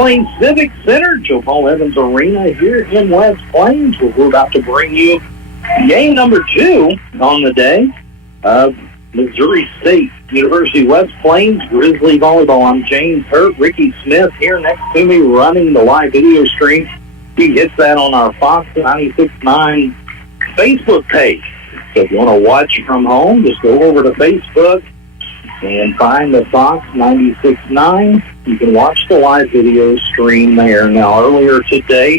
Plains Civic Center, Joe Paul Evans Arena here in West Plains, where we're about to bring you game number 2 on the day of Missouri State University West Plains Grizzly Volleyball. I'm James Hurt. Ricky Smith here next to me running the live video stream. He hits that on our Fox 96.9 Facebook page. So if you want to watch from home, just go over to Facebook and find the Fox 96.9. You can watch the live video stream there. Now, earlier today,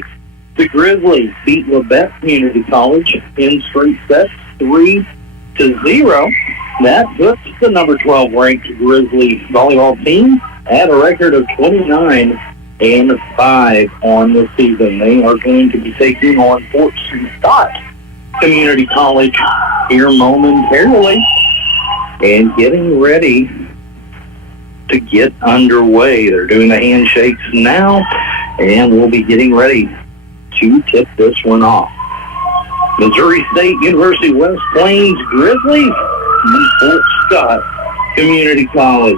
the Grizzlies beat Labette Community College in straight sets, 3-0. That puts the number 12 ranked Grizzly volleyball team at a record of 29-5 on the season. They are going to be taking on Fort Scott Community College here momentarily and getting ready to get underway. They're doing the handshakes now, and we'll be getting ready to tip this one off. Missouri State University West Plains Grizzlies and Fort Scott Community College.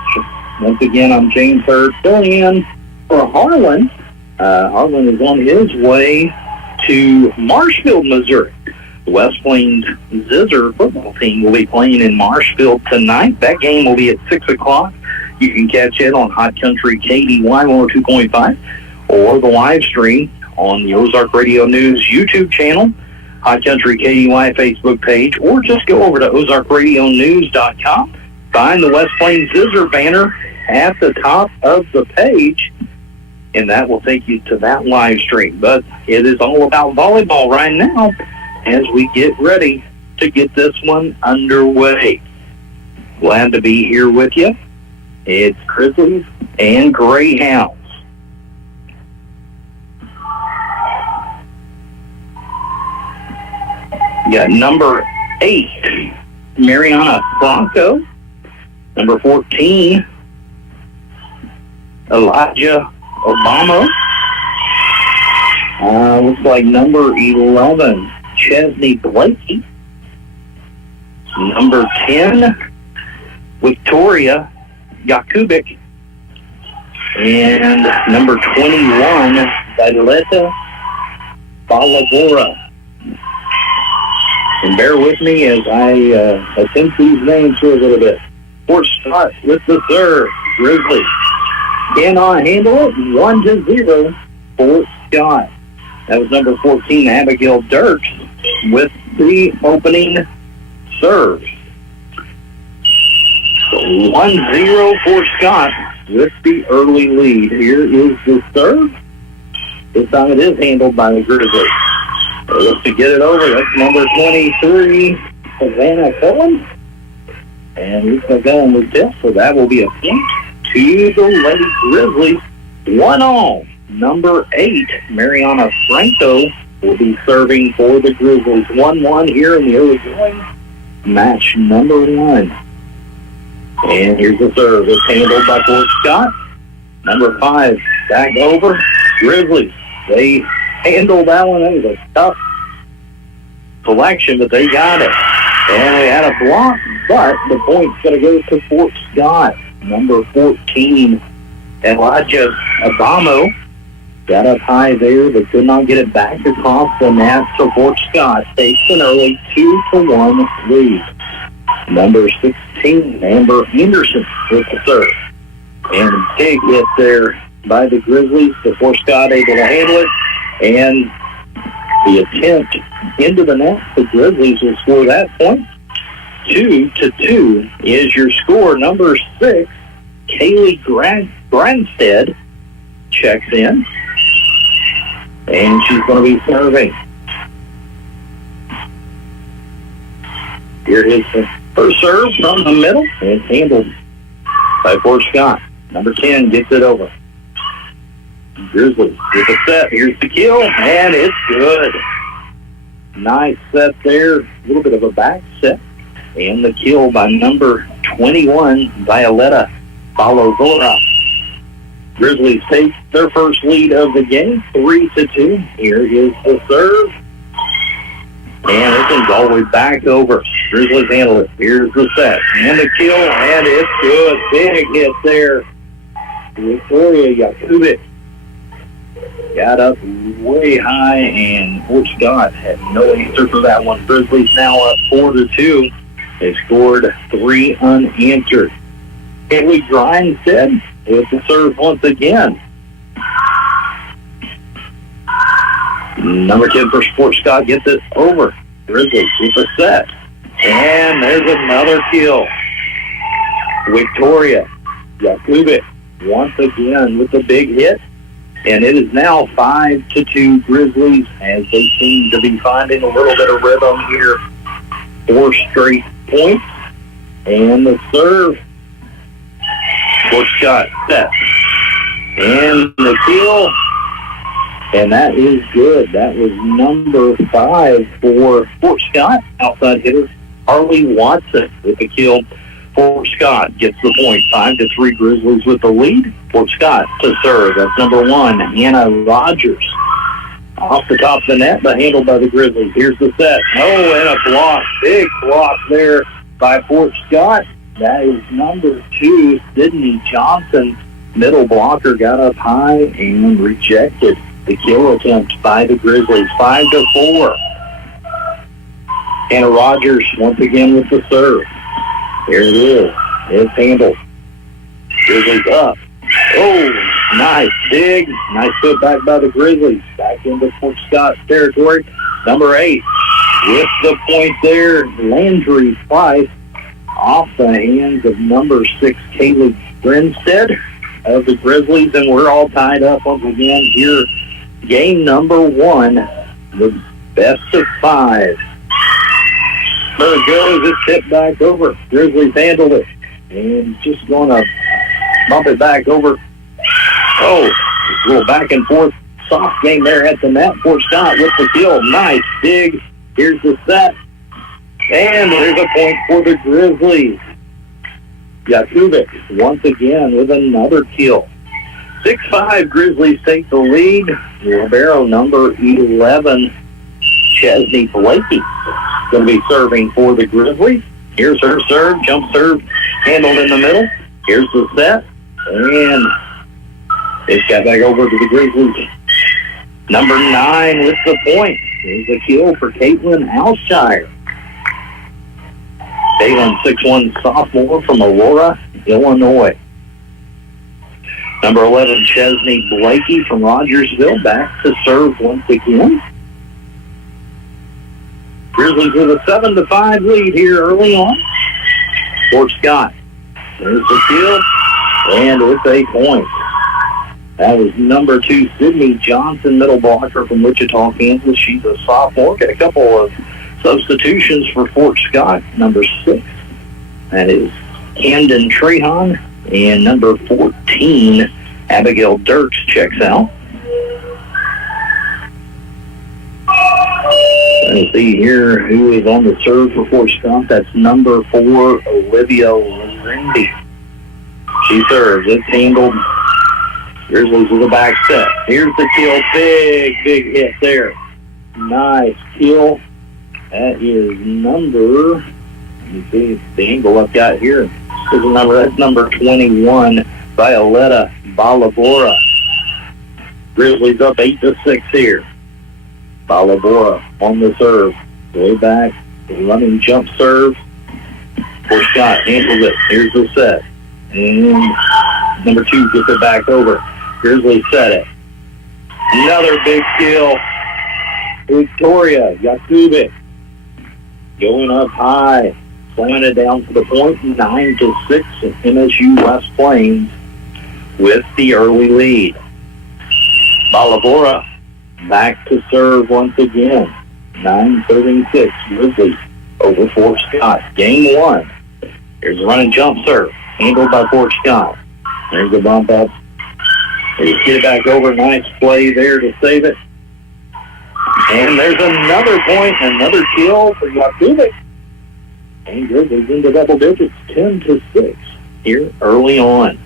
Once again, I'm James Hurd filling in for Harlan. Harlan is on his way to Marshfield, Missouri. The West Plains Zizzer football team will be playing in Marshfield tonight. That game will be at 6 o'clock. You can catch it on Hot Country KDY 102.5 or the live stream on the Ozark Radio News YouTube channel, Hot Country KDY Facebook page, or just go over to OzarkRadioNews.com. Find the West Plains Zizzer banner at the top of the page, and that will take you to that live stream. But it is all about volleyball right now as we get ready to get this one underway. Glad to be here with you. It's Grizzlies and Greyhounds. You got number 8, Mariana Franco. Number 14, Elijah Obama. Looks like number 11, Chesney Blakey. Number 10, Victoria Jakubik. And number 21, Dileta Balagora. And bear with me as I attempt these names here a little bit. Fort Scott with the serve. Grizzlies cannot handle it. 1-0, Fort Scott. That was number 14, Abigail Dirks, with the opening serve. 1-0 Fort Scott with the early lead. Here is the serve. This time it is handled by the Grizzlies. Looks to get it over. That's number 23, Savannah Cohen. And Lisa McGowan was tipped, so that will be a point to the Lady Grizzlies. 1-all. Number 8, Mariana Franco, will be serving for the Grizzlies. 1-1 here in the early going. Match number 1. And here's the serve. It's handled by Fort Scott. Number 5, back over. Grizzlies. They handled that one. That was a tough selection, but they got it. And they had a block, but the point's going to go to Fort Scott. Number 14, Elijah Obama, got up high there, but could not get it back across the net. So Fort Scott takes an early 2-1 lead. Number 16, Amber Anderson with the serve. And a big hit there by the Grizzlies. So Fort Scott able to handle it. And the attempt into the net, the Grizzlies will score that point. 2-2 is your score. Number 6, Kaylee Granstead checks in. And she's going to be serving. Here is the first serve from the middle. And it's handled by Fort Scott. Number 10 gets it over. Grizzlies with a set. Here's the kill, and it's good. Nice set there. A little bit of a back set. And the kill by number 21, Violetta Balazora. Grizzlies take their first lead of the game, 3-2. Here is the serve. And it comes all the way back over. Grizzlies handle it. Here's the set. And the kill, and it's good. Big hit there. Victoria Jakubik got up way high, and Fort Scott had no answer for that one. Grizzlies now up 4-2. They scored 3 unanswered. Haley Grinstead with the serve once again. Number 10 for Fort Scott gets it over. Grizzlies with a set. And there's another kill. Victoria Jakubik once again with a big hit. And it is now 5-2 Grizzlies as they seem to be finding a little bit of rhythm here. 4 straight points. And the serve. Fort Scott set. And the kill. And that is good. That was number 5 for Fort Scott. Outside hitter Harley Watson with the kill. Fort Scott gets the point. 5-3 Grizzlies with the lead. Fort Scott to serve. That's number 1, Hannah Rogers. Off the top of the net, but handled by the Grizzlies. Here's the set. Oh, and a block. Big block there by Fort Scott. That is number 2, Sydney Johnson. Middle blocker got up high and rejected the kill attempt by the Grizzlies. 5-4. Hannah Rogers once again with the serve. Here it is. It's handled. Grizzlies up. Oh, nice dig. Nice put back by the Grizzlies. Back into Fort Scott's territory. Number 8 with the point there. Landry Price off the hands of number 6, Caleb Grinstead of the Grizzlies. And we're all tied up once again here. Game number 1, the best of 5. There it goes. It's tipped back over. Grizzlies handled it. And just going to bump it back over. Oh, a little back and forth soft game there at the net. Fort Scott with the kill. Nice dig. Here's the set. And there's a point for the Grizzlies. Jakubik once again with another kill. 6-5 Grizzlies take the lead. Libero number 11, Chesney Blakey, going to be serving for the Grizzlies. Here's her serve, jump serve, handled in the middle. Here's the set, and it's got back over to the Grizzlies. Number 9 with the point. Here's a kill for Caitlin Alshire. Caitlin, 6'1", sophomore from Aurora, Illinois. Number 11, Chesney Blakey from Rogersville, back to serve once again. Grizzlies with a 7-5 lead here early on. Fort Scott. There's the kill, and it's a point. That was number 2, Sydney Johnson, middle blocker from Wichita, Kansas. She's a sophomore. Got a couple of substitutions for Fort Scott. Number 6, that is Camden Trahan. And number 14, Abigail Dirks, checks out. Let's see here who is on the serve for Fort Scott. That's number 4, Olivia Lindy. She serves. It's handled. Grizzlies with a back set. Here's the kill. Big hit there. Nice kill. That is number, let me see the angle I've got here. That's number 21, Violetta Balabora. Grizzlies up 8-6 here. Balabora on the serve. Way back, running jump serve. Fort Scott handles it. Here's the set. And number 2 gets it back over. Grizzlies set it. Another big kill. Victoria Jakubik going up high. Slowing it down to the point, 9-6, and MSU West Plains with the early lead. Balabora back to serve once again. 9-36, Grizzlies over Fort Scott. Game 1. Here's a running jump serve, handled by Fort Scott. There's a bump up. They get it back over. Nice play there to save it. And there's another point, another kill for Jakubik. And Grizzlies into double digits, 10-6 here early on.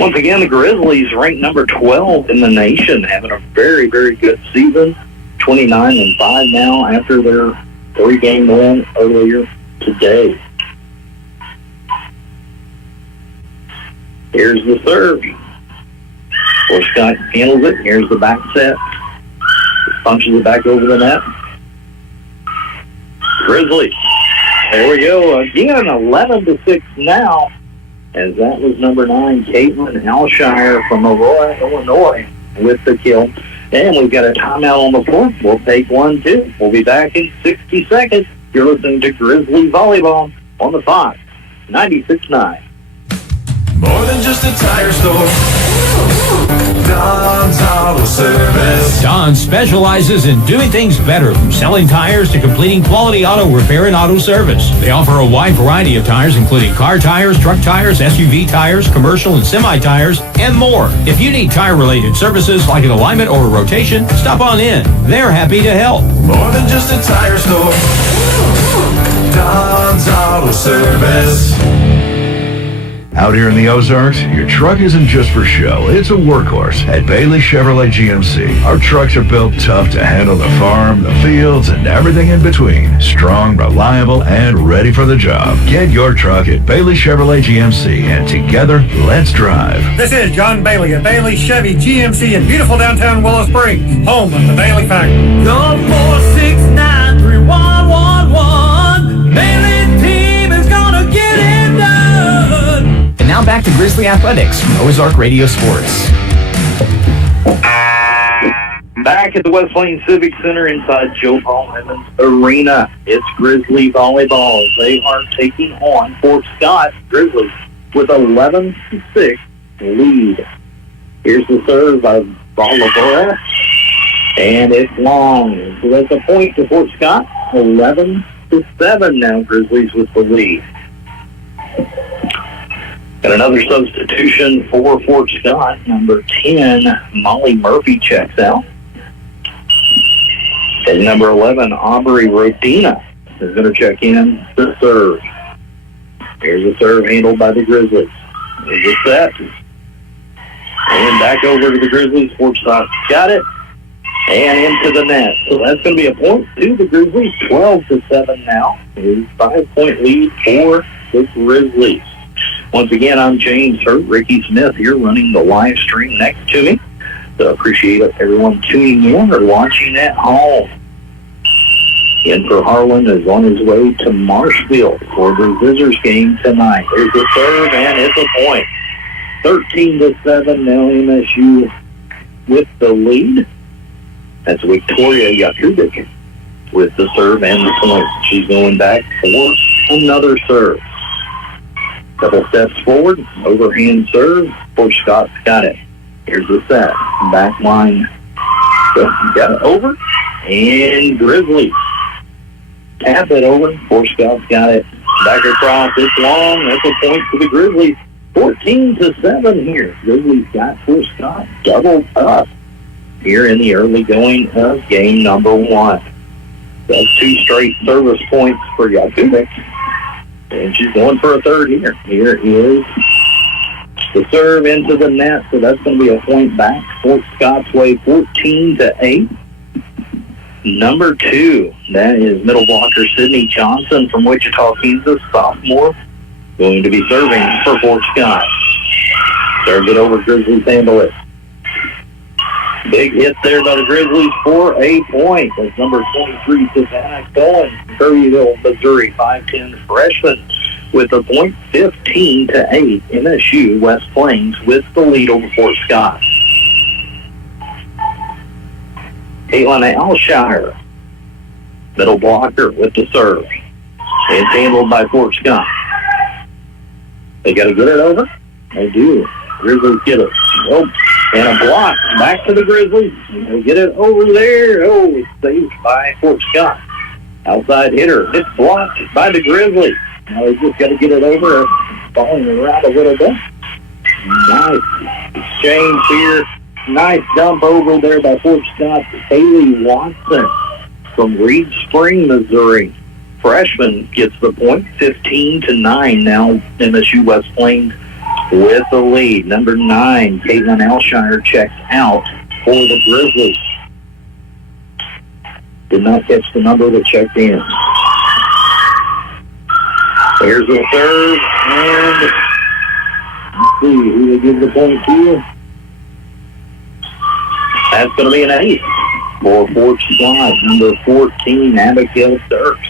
Once again, the Grizzlies ranked number 12 in the nation, having a very, very good season. 29-5 now after their 3-game win earlier today. Here's the serve. Fort Scott handles it. Here's the back set. Punches it back over the net. Grizzlies. There we go. Again, 11-6 now. As that was number 9, Caitlin Alshire from Aurora, Illinois, with the kill. And we've got a timeout on the floor. We'll take one, too. We'll be back in 60 seconds. You're listening to Grizzly Volleyball on the Fox 96.9. More than just a tire store. Don's Auto Service. Don specializes in doing things better, from selling tires to completing quality auto repair and auto service. They offer a wide variety of tires, including car tires, truck tires, SUV tires, commercial and semi tires, and more. If you need tire-related services like an alignment or a rotation, stop on in. They're happy to help. More than just a tire store. Don's Auto Service. Out here in the Ozarks, your truck isn't just for show, it's a workhorse. At Bailey Chevrolet GMC, our trucks are built tough to handle the farm, the fields, and everything in between. Strong, reliable, and ready for the job. Get your truck at Bailey Chevrolet GMC, and together, let's drive. This is John Bailey at Bailey Chevy GMC in beautiful downtown Willow Springs, home of the Bailey Factory. Call 469-3111. Bailey team is gonna get it done. And now back to Grizzly Athletics from Ozark Radio Sports. Back at the West Plains Civic Center inside Joe Paul Evans Arena. It's Grizzly Volleyball. They are taking on Fort Scott Grizzlies with 11-6 lead. Here's the serve by Ballavora. And it's long. So that's a point to Fort Scott. 11-7 now, Grizzlies with the lead. And another substitution for Fort Scott. Number 10, Molly Murphy checks out. And number 11, Aubrey Rodina is going to check in to serve. Here's a serve handled by the Grizzlies. There's a set. And back over to the Grizzlies. Fort Scott got it. And into the net. So that's going to be a point to the Grizzlies. 12-7 now. It is a 5-point lead for the Grizzlies. Once again, I'm James Hurt. Ricky Smith here running the live stream next to me. So appreciate everyone tuning in or watching at home. In for Harlan is on his way to Marshfield for the Scissors game tonight. There's the serve, and it's a point. 13-7 now, MSU with the lead. That's Victoria Yakubik with the serve and the point. She's going back for another serve. Couple steps forward, overhand serve. Fort Scott's got it. Here's the set. Back line. So got it over. And Grizzlies tap it over. Fort Scott's got it. Back across. It's long. That's a point for the Grizzlies. 14-7 here. Grizzlies got Fort Scott doubled up here in the early going of game number 1. That's 2 straight service points for Yakubik. And she's going for a third here. Here is the serve into the net, so that's going to be a point back. Fort Scott's way, 14-8. Number 2, that is middle blocker Sydney Johnson from Wichita, Kansas, sophomore, going to be serving for Fort Scott. Serves it over, Grizzlies handle it. Big hit there by the Grizzlies for a point. That's number 23, Savannah Cohen, Curryville, Missouri, 5'10" freshman with a point. 15-8. MSU West Plains with the lead over Fort Scott. Caitlin Alshire, middle blocker with the serve. It's handled by Fort Scott. They got to get it over. They do. Grizzlies get it. Oh, and a block back to the Grizzlies. They get it over there. Oh, it's saved by Fort Scott. Outside hitter. It's blocked by the Grizzlies. Now they just got to get it over. Falling around a little bit. Nice exchange here. Nice dump over there by Fort Scott. Haley Watson from Reed Spring, Missouri. Freshman gets the point. 15-9 now. MSU West Plains with the lead. Number 9, Caitlin Alshire checks out for the Grizzlies. Did not catch the number that checked in. Here's the serve, and let's see who they give the point to. That's going to be an ace for Fort Scott, number 14, Abigail Dirks.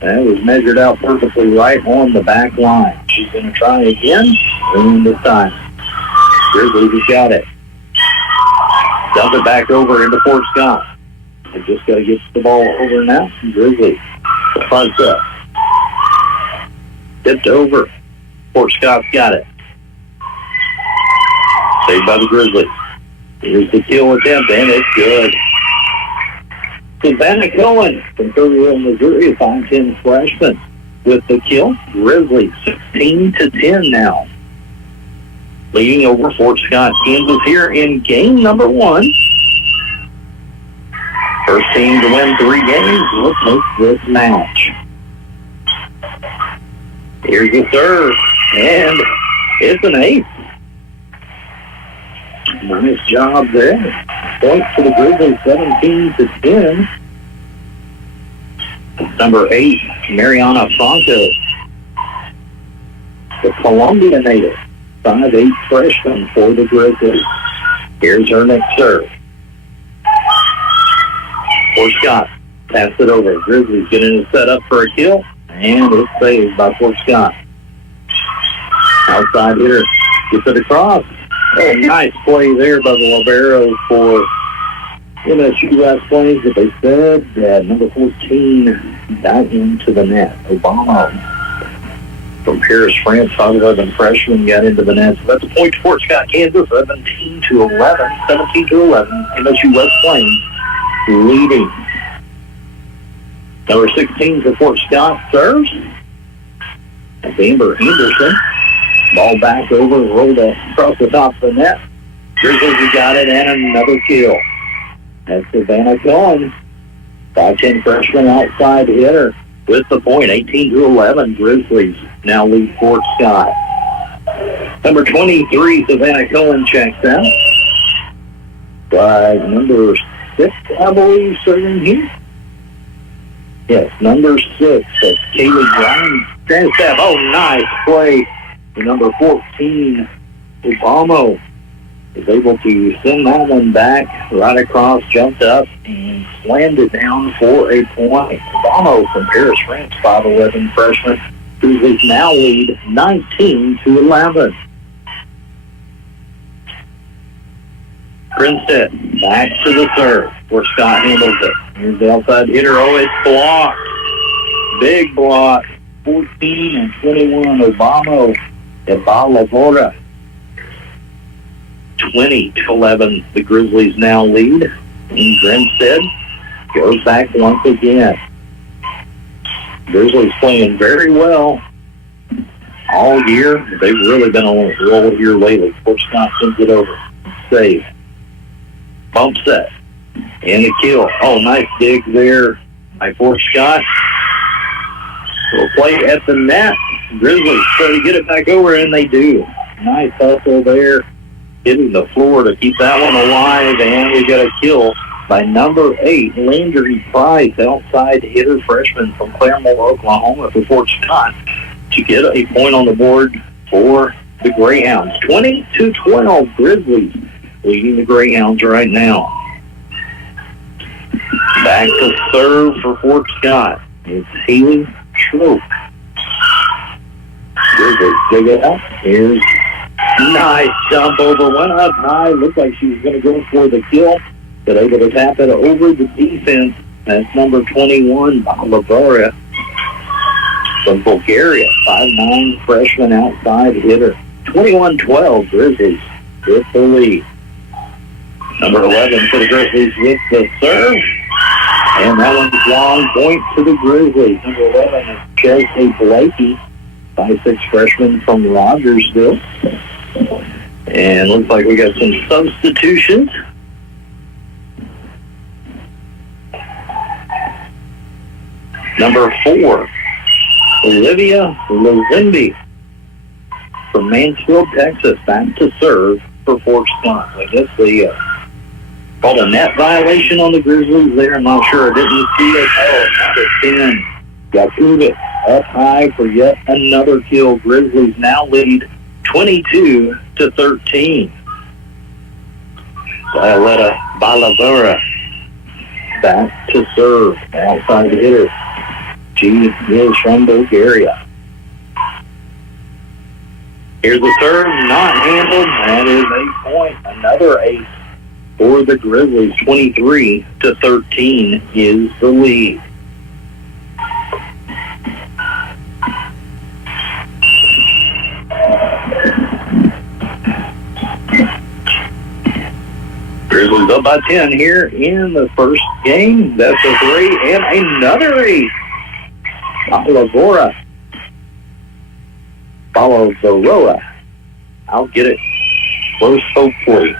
That was measured out perfectly right on the back line. She's going to try again, and this time, Grizzlies has got it. Dump it back over into Fort Scott. They just got to get the ball over now. Grizzlies, the front up. Tipped over. Fort Scott's got it. Saved by the Grizzlies. Here's the kill attempt, and it's good. Savannah Cohen from Kerrville, Missouri, 5'10" freshman with the kill. Grizzlies 16-10 now. Leading over Fort Scott, Kansas here in game number 1. First team to win 3 games will take this match. Here's the serve, and it's an ace. Nice job there. Points for the Grizzlies, 17-10. Number 8, Mariana Franco, the Columbia native, 5'8" freshman for the Grizzlies. Here's her next serve. Fort Scott pass it over. Grizzlies getting it set up for a kill, and it's saved by Fort Scott. Outside hitter gets it across. Oh, nice play there by the libero for MSU West Plains, but they said that number 14 got into the net. Obama from Paris, France, 5'11" freshman, got into the net. So that's a point to Fort Scott, Kansas, 17-11. MSU West Plains leading. Number 16 for Fort Scott serves. That's Amber Anderson. Ball back over, rolled across the top of the net. Grizzlies have got it, and another kill. That's Savannah Cohen, 5'10" freshman outside hitter with the point, 18-11. Grizzlies now lead Fort Scott. Number 23, Savannah Cohen checks out. By number 6, I believe, serving here. Yes, number 6, that's Kaylee Brown. Grandstaff, oh, nice play. The number 14, Obama, is able to send that one back right across, jumped up, and slammed it down for a point. Obama from Paris, France, 5'11" freshman. Grizzlies now lead 19-11. Grinstead back to the serve where Scott handles it. Here's the outside hitter. Oh, it's blocked. Big block. 14 and 21, Obama. Balavora. 20-11, the Grizzlies now lead. And Grinstead goes back once again. Grizzlies playing very well all year. They've really been on a roll here lately. Fort Scott sends it over. Save. Bump set. And a kill. Oh, nice dig there by Fort Scott. We'll play at the net. Grizzlies try to get it back over, and they do. Nice hustle there, hitting the floor to keep that one alive, and we got a kill by number 8, Landry Price, outside hitter freshman from Claremore, Oklahoma, for Fort Scott to get a point on the board for the Greyhounds. 20-12, Grizzlies leading the Greyhounds right now. Back to serve for Fort Scott. It's Haley Schroep. Grizzlies dig it up. Here's nice jump over. Went up high. Looked like she was going to go for the kill. But able to tap it over the defense. That's number 21, Bavaria from Bulgaria. 5'9" freshman outside hitter. 21-12, Grizzlies with the lead. Number 11 for the Grizzlies with the serve. And that one's long, point to the Grizzlies. Number 11 is Chelsea Blakey, 5'6" freshman from Rogersville. And looks like we got some substitutions. Number 4, Olivia Lozimbi from Mansfield, Texas, back to serve for Fort Scott. I guess they called a net violation on the Grizzlies there. I'm not sure. I didn't see it. Oh, number 10, Yakuba up high for yet another kill. Grizzlies now lead 22-13. Violetta Balavera back to serve. Outside hitter. She is from Bulgaria. Here's the serve, not handled. That is a point. Another ace for the Grizzlies. 23-13 is the lead. Grizzlies up by 10 here in the first game. That's a 3 and another ace. Balavera. I'll get it close, hopefully.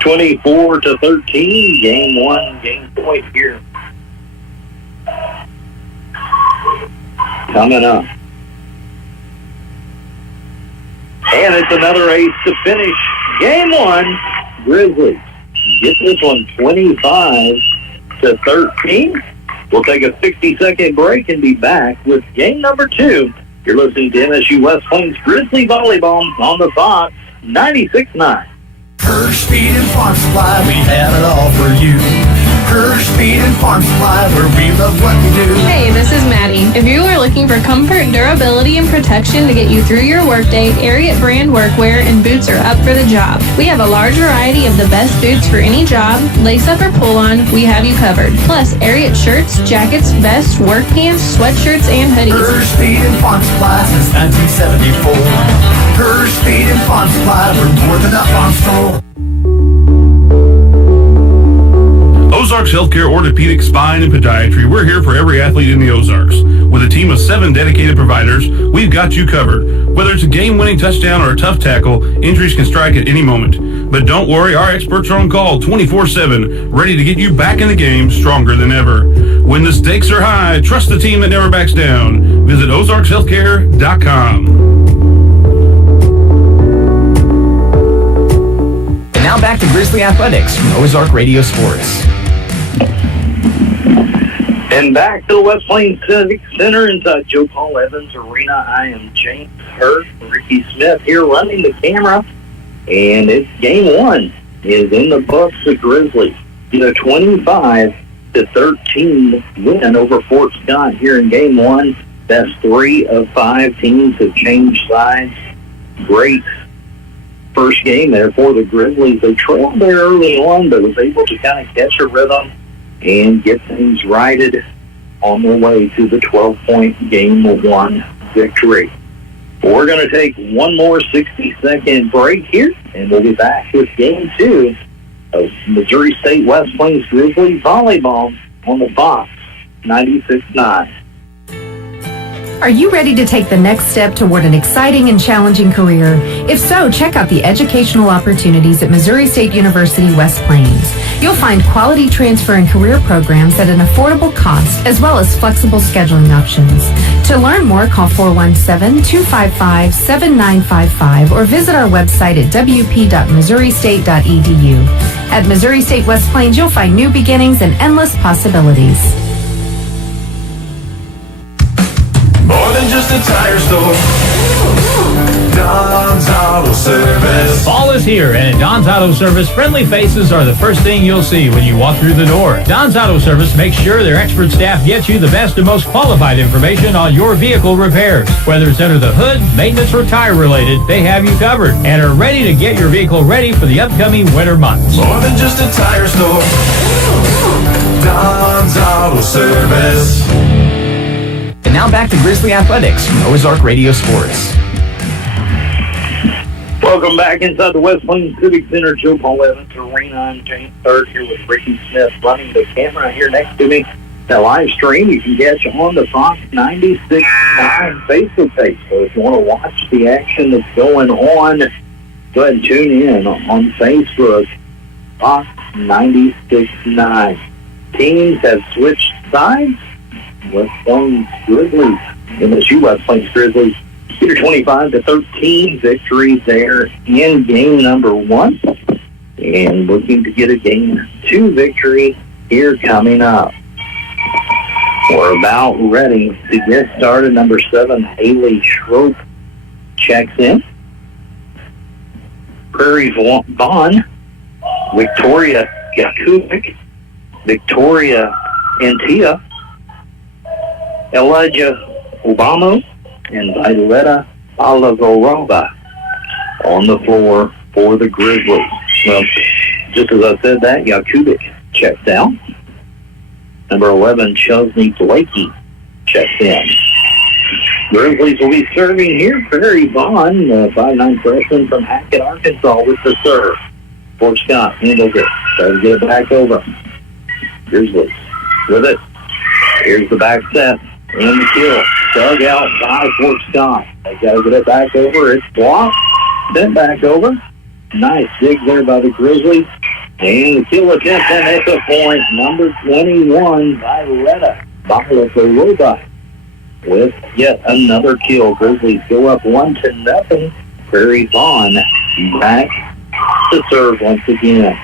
24-13, game one, game point here. Coming up. And it's another ace to finish game one. Grizzlies get this one 25-13. We'll take a 60-second break and be back with game number 2. You're listening to MSU West Plains Grizzly Volleyball on the Fox 96.9. Hirsch Speed and Farm Supply, we have it all for you. Hirsch Speed and Farm Supply, where we love what we do. Hey, this is Maddie. If you are looking for comfort, durability, and protection to get you through your workday, Ariat brand workwear and boots are up for the job. We have a large variety of the best boots for any job. Lace up or pull on, we have you covered. Plus, Ariat shirts, jackets, vests, work pants, sweatshirts, and hoodies. Hirsch Speed and Farm Supply since 1974. Hirsch Speed and Farm Supply, we're more than a farm store. Ozarks Healthcare Orthopedic Spine and Podiatry. We're here for every athlete in the Ozarks. With a team of 7 dedicated providers, we've got you covered. Whether it's a game-winning touchdown or a tough tackle, injuries can strike at any moment. But don't worry, our experts are on call 24/7, ready to get you back in the game stronger than ever. When the stakes are high, trust the team that never backs down. Visit ozarkshealthcare.com. And now back to Grizzly Athletics from Ozark Radio Sports. And back to the West Plains Civic Center inside Joe Paul Evans Arena. I am James Hurd, Ricky Smith here running the camera. And it's game one is in the books. The Grizzlies get a 25-13 win over Fort Scott here in game one. That's 3 of 5 teams have changed sides. Great first game there for the Grizzlies. They trailed there early on, but was able to kind of catch a rhythm and get things righted on their way to the 12-point game 1 victory. We're going to take one more 60-second break here, and we'll be back with game 2 of Missouri State West Plains Grizzly Volleyball on the Fox 96.9. Are you ready to take the next step toward an exciting and challenging career? If so, check out the educational opportunities at Missouri State University West Plains. You'll find quality transfer and career programs at an affordable cost, as well as flexible scheduling options. To learn more, call 417-255-7955 or visit our website at wp.missouristate.edu. At Missouri State West Plains, you'll find new beginnings and endless possibilities. More than just a tire store. Don's Auto Service. Fall is here, and at Don's Auto Service, friendly faces are the first thing you'll see when you walk through the door. Don's Auto Service makes sure their expert staff gets you the best and most qualified information on your vehicle repairs. Whether it's under the hood, maintenance, or tire related, they have you covered and are ready to get your vehicle ready for the upcoming winter months. More than just a tire store. Don's Auto Service. And now back to Grizzly Athletics from Ozark Radio Sports. Welcome back inside the West Plains Civic Center, Joe Paul Evans Arena. I'm James Hurd here with Ricky Smith running the camera here next to me. The live stream you can catch on the Fox 96.9 Facebook page. So if you want to watch the action that's going on, go ahead and tune in on Facebook, Fox 96.9. Teams have switched sides. West Plains Grizzlies, MSU West Plains Grizzlies, get a 25-13 victory there in game number 1, and looking to get a game 2 victory here coming up. We're about ready to get started. Number 7, Haley Schroep checks in. Prairie Vaughn Victoria Yakubik, Victoria Antia, Elijah Obama, and Violetta Olivarova on the floor for the Grizzlies. Well, just as I said that, Yakubik checks out. Number 11, Chesney Blakey checks in. Grizzlies will be serving here. Prairie Vaughn, 5'9" freshman from Hackett, Arkansas, with the serve. Fort Scott handles it. Tries to get it back over. Grizzlies with it. Here's the back set. And the kill. Dug out by Fort Scott. They got to get it back over. It's blocked. Sent back over. Nice dig there by the Grizzlies. And the kill attempt, and that's a point. Number 21, Violetta Olivarova, with yet another kill. Grizzlies go up 1-0. Prairie Vaughn back to serve once again.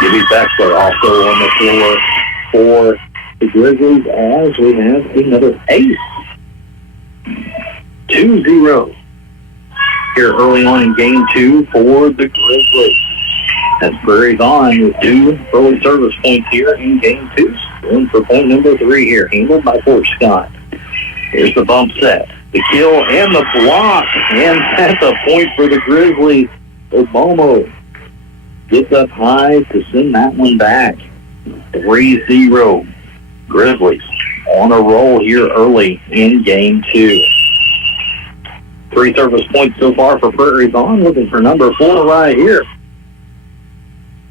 Gibby Beckler also on the floor for the Grizzlies as we have another ace. 2-0 here early on in game 2 for the Grizzlies. That's Prairie Vaughn with 2 early service points here in game 2. Going for point number 3 here, handled by Fort Scott. Here's the bump set, the kill, and the block. And that's a point for the Grizzlies. Obama gets up high to send that one back. 3-0. Grizzlies on a roll here early in game 2. 3 service points so far for Prairie Vaughn, looking for number 4 right here.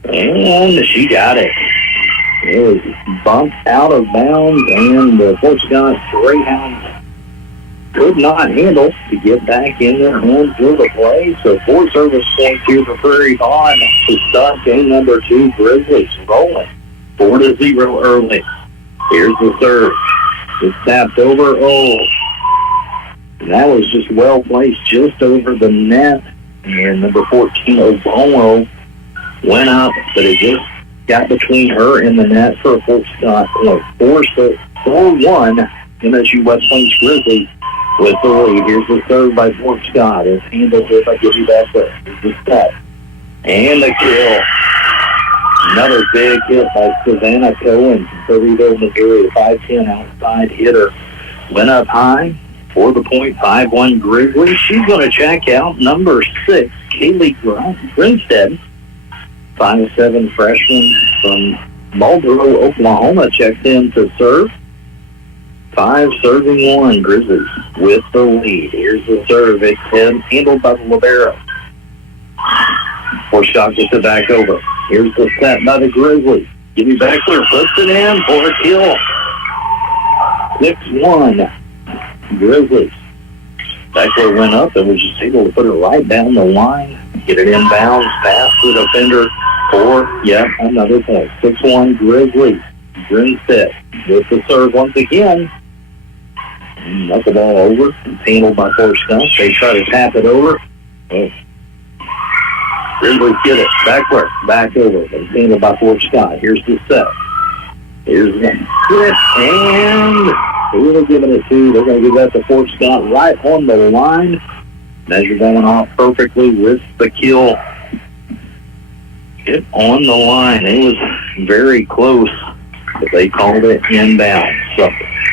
And she got it. It was bumped out of bounds, and the Fort Scott Greyhounds could not handle to get back in their home for the play. So 4 service points here for Prairie Vaughn to start game number 2. Grizzlies rolling 4-0 early. Here's the serve. It's tapped over. And that was just well placed just over the net. And number 14, Obomo, went up, but it just got between her and the net for a Fort Scott. 4-1, MSU West Plains Grizzlies with the lead. Here's the serve by Fort Scott. It's handled here by Gibby Beckler. Here's the step. And the kill. Another big hit by Savannah Cohen from Toledo, Missouri. 5'10" outside hitter. Went up high for the point. 5-1 Grizzlies. She's going to check out. Number 6, Kaylee Grinstead. 5'7" freshman from Marlboro, Oklahoma, checks in to serve. 5-1 Grizzlies with the lead. Here's the serve. It's handled by the libero. Fort Scott gets it back over. Here's the set by the Grizzlies. Gibby Beckler puts it in for a kill. 6-1 Grizzlies. Beckler went up and was just able to put it right down the line. Get it inbounds past the defender for yet another point. 6-1 Grizzlies. Grinstead with the serve once again. Knock the ball over. It's handled by Fort Scott. They try to tap it over. Grizzlies get it. Backward. Back over. It's handled by Fort Scott. Here's the set. Here's the hit. And who are giving it to? They're going to give that to Fort Scott right on the line. Measure that one off perfectly with the kill. Hit on the line. It was very close, but they called it inbound. So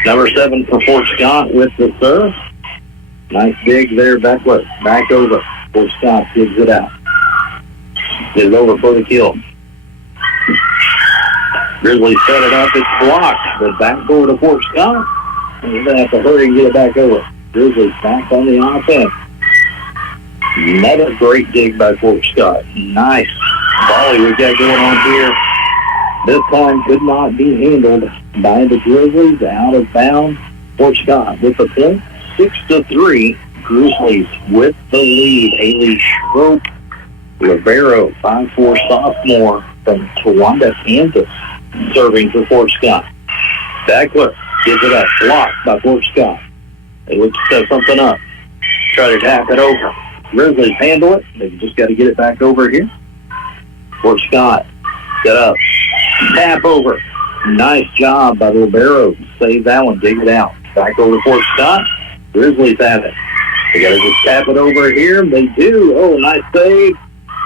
number 7 for Fort Scott with the serve. Nice dig there, Beckler. Back over. Fort Scott gives it out. Get it over for the kill. Grizzlies set it up. It's blocked. But back over to Fort Scott. And you're going to have to hurry and get it back over. Grizzlies back on the offense. Another great dig by Fort Scott. Nice volley we got going on here. This time could not be handled by the Grizzlies. Out of bounds. Fort Scott with the point. 6-3. Grizzlies with the lead. Haley Schroep, libero, 5'4" sophomore from Towanda, Kansas, serving for Fort Scott. Beckler gives it up. Blocked by Fort Scott. They look to set something up. Try to tap it over. Grizzlies handle it. They just got to get it back over here. Fort Scott set up. Tap over. Nice job by the libero. Save that one. Dig it out. Back over to Fort Scott. Grizzlies have it. They got to just tap it over here. They do. Oh, nice save.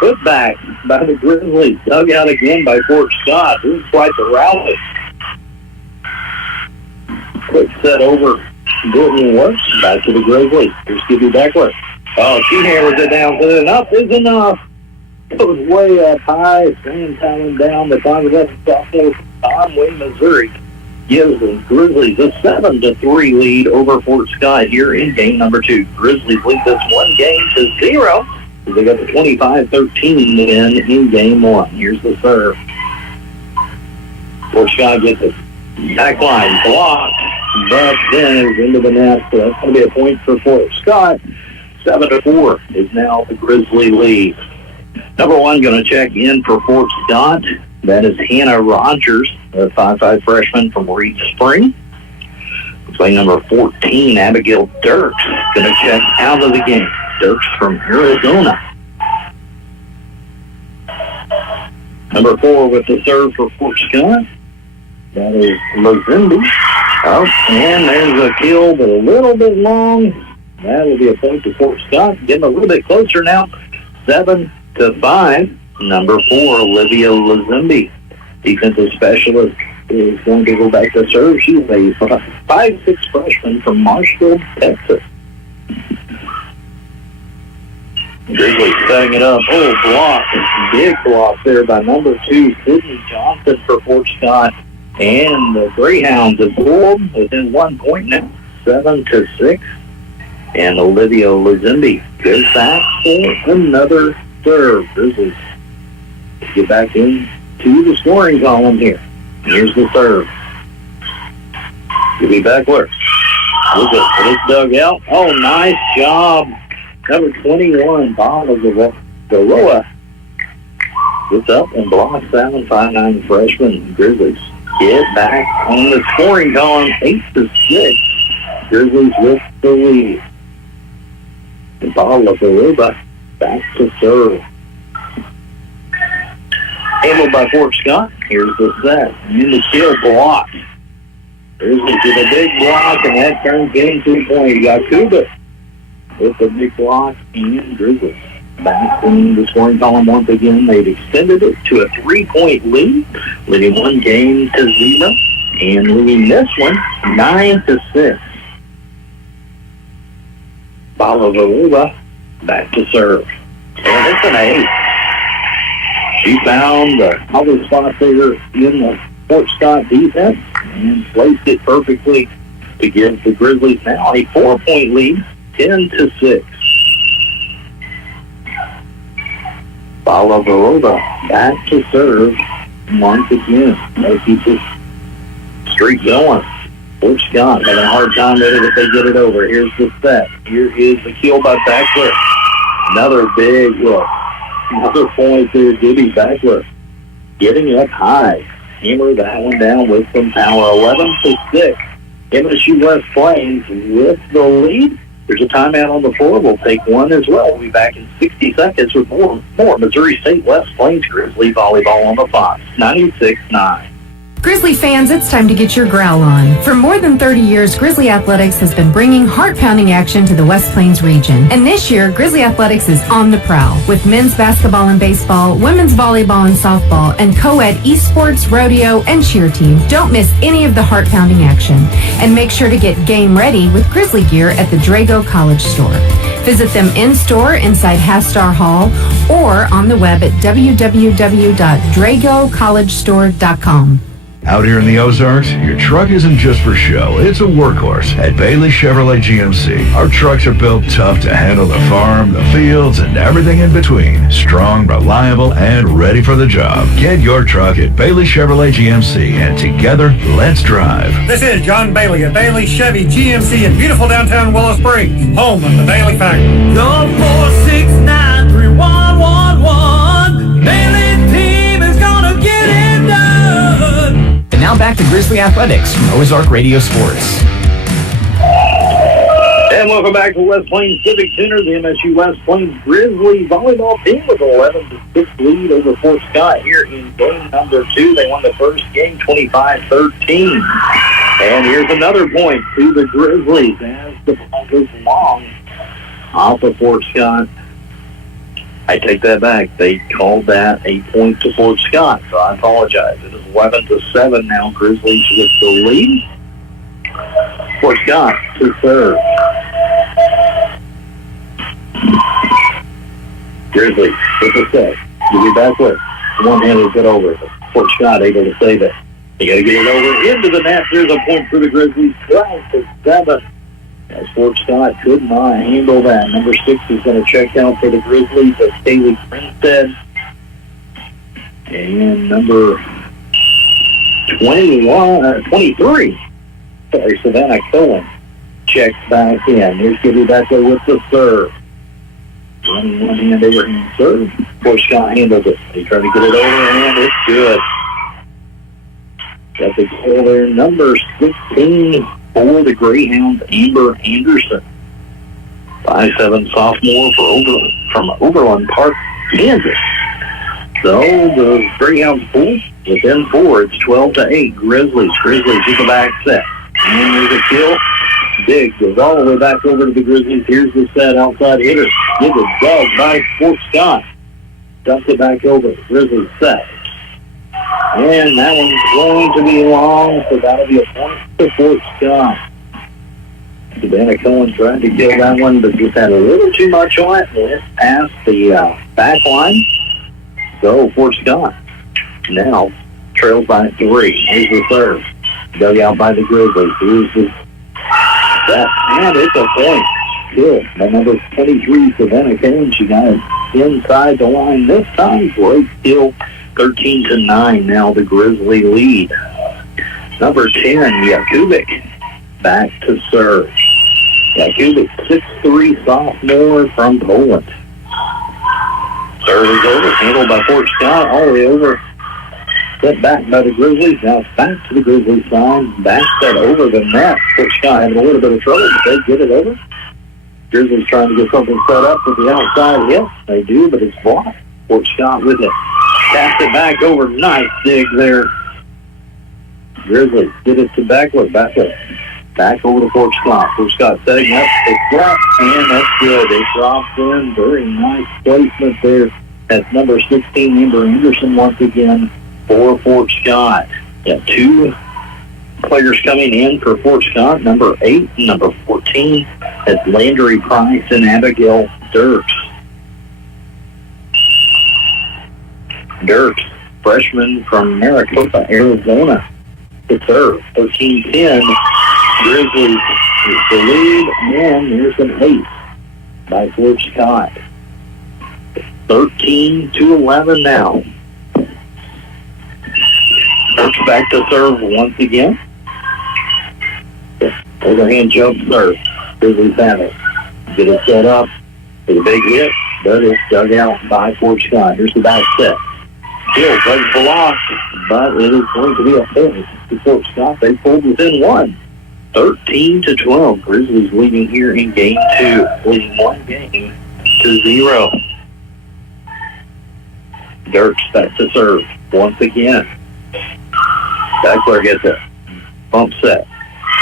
Put back by the Grizzlies. Dug out again by Fort Scott. This is quite the rally. Quick set over. Didn't work. Back to the Grizzlies. Here's Skibby Beckler. Oh, she hammers it down. So enough is enough. Goes way up high. Sam Talon down. The 5'11" sophomore from Conway, Missouri, gives the Grizzlies a 7-3 lead over Fort Scott here in game number 2. Grizzlies lead this 1-0. They got the 25-13 win in game 1. Here's the serve. Fort Scott gets it. Back line blocked, but then it was into the net. So that's going to be a point for Fort Scott. 7-4 is now the Grizzly lead. Number 1 going to check in for Fort Scott. That is Hannah Rogers, a 5'5" freshman from Reed Spring. Playing number 14, Abigail Dirks, going to check out of the game. Dirks from Arizona. Number 4 with the serve for Fort Scott. That is Lazenby. Oh, and there's a kill, but a little bit long. That will be a point to Fort Scott. Getting a little bit closer now. 7-5. Number 4, Olivia Lazenby. Defensive specialist is going to go back to serve. She's a 5'6" freshman from Marshfield, Texas. Grizzlies setting it up. Oh, block. Big block there by number 2, Sydney Johnson for Fort Scott. And the Greyhounds have pulled within 1 point now, 7-6. And Olivia Lazenby goes back for another serve. Grizzlies get back into the scoring column here. Here's the serve. Skibby Beckler. Look at this dugout. Oh, nice job. Number 21, Bob of the Garoa. Gets up and blocks that one. 5'9" freshman. Grizzlies get back on the scoring column. 8-6. Grizzlies with the lead. And Bob of the Garoa back to serve. Handled by Fort Scott. Here's the set. In the kill block. Grizzlies with a big block, and that turns game to a point. You got Kuba with the big block, and Grizzlies back in the scoring column once again. They've extended it to a 3-point lead, leading 1-0, and leading this one 9-6. Balavarova back to serve. And it's an 8. She found the other spot there in the Fort Scott defense and placed it perfectly to give the Grizzlies now a 4-point lead, 10-6. Balavarova back to serve once again. They keep this streak going. Fort Scott having a hard time with it if they get it over. Here's the set. Here is the kill by Beckler. Another big look. Another point there, Skibby Beckler. Getting up high. Hammer that one down with some power. 11-6. MSU West Plains with the lead. There's a timeout on the floor. We'll take one as well. We'll be back in 60 seconds with more Missouri State West Plains Grizzly volleyball on the Fox. 96-9. Grizzly fans, it's time to get your growl on. For more than 30 years, Grizzly Athletics has been bringing heart-pounding action to the West Plains region. And this year, Grizzly Athletics is on the prowl with men's basketball and baseball, women's volleyball and softball, and co-ed esports, rodeo, and cheer team. Don't miss any of the heart-pounding action. And make sure to get game ready with Grizzly gear at the Drago College Store. Visit them in-store inside Hastar Hall or on the web at www.dragocollegestore.com. Out here in the Ozarks, your truck isn't just for show, it's a workhorse. At Bailey Chevrolet GMC, our trucks are built tough to handle the farm, the fields, and everything in between. Strong, reliable, and ready for the job. Get your truck at Bailey Chevrolet GMC, and together, let's drive. This is John Bailey at Bailey Chevy GMC in beautiful downtown Willow Springs, home of the Bailey Factory. The 4693111 Bailey team is gonna get it done. And now back to Grizzly Athletics from Ozark Radio Sports. And welcome back to West Plains Civic Center. The MSU West Plains Grizzly volleyball team with an 11-6 lead over Fort Scott here in game number 2. They won the first game 25-13. And here's another point to the Grizzlies as the ball goes long off of Fort Scott. I take that back. They called that a point to Fort Scott, so I apologize. It is 11-7 now. Grizzlies with the lead. Fort Scott to serve. Grizzlies with the set. You'll be back with one-handed get over. Fort Scott able to save it. You got to get it over into the net. There's a point for the Grizzlies. 12-7. As Fort Scott could not handle that. Number 6 is going to check out for the Grizzlies. That's Haley Grinstead. And number 23. Sorry, Savannah Cohen checks back in. Here's Gibby back there with the serve. Running one hand over hand serve. Fort Scott handles it. They try to get it over and it's good. Got the goal there. Number 16 for the Greyhounds, Amber Anderson. 5'7" sophomore from Overland Park, Kansas. So the Greyhounds pull within 4. It's 12-8. Grizzlies with the back set. And there's a kill. Big goes all the way back over to the Grizzlies. Here's the set outside hitter. Give it dug by Fort Scott. Dumps it back over. Grizzlies set. And that one's going to be long, so that'll be a point to Fort Scott. Savannah Cohen tried to kill that one, but just had a little too much on it. And it passed the back line. So Fort Scott now trails by 3. Here's the serve. Dug out by the Grizzlies. Here's the set. And it's a point. Good. By number 23, Savannah Cohen. She got it inside the line this time. Great kill. 13-9 now the Grizzly lead. Number 10, Jakubik back to serve. Jakubik, 6'3" sophomore from Poland. Serve is over, handled by Fort Scott, all the way over. Set back by the Grizzlies. Now it's back to the Grizzlies side. Back set over the net. Fort Scott having a little bit of trouble, but they get it over. Grizzlies trying to get something set up with the outside hit. They do, but it's blocked. Fort Scott with it. Pass it back over. Nice dig there. Grizzlies get it to Backward. Back over to Fort Scott. Fort Scott setting up. It's blocked, and that's good. It drops in. Very nice placement there. That's number 16, Amber Anderson, once again for Fort Scott. Got 2 players coming in for Fort Scott. Number 8 and number 14. That's Landry Price and Abigail Dirks. Dirks, freshman from Maricopa, Arizona, to serve. 13-10. Grizzlies is the lead, and there's an ace by Fort Scott. 13-11 now. Dirks back to serve once again. Overhand jump serve. Grizzlies have it. Get it set up for the big hit, but it's dug out by Fort Scott. Here's the back set. Still bugs blocked, but it is going to be a point to Fort Scott. They pulled within 1. 13-12. Grizzlies leading here in game 2. Leading 1-0. Dirks back to serve once again. Backler gets it. Bump set.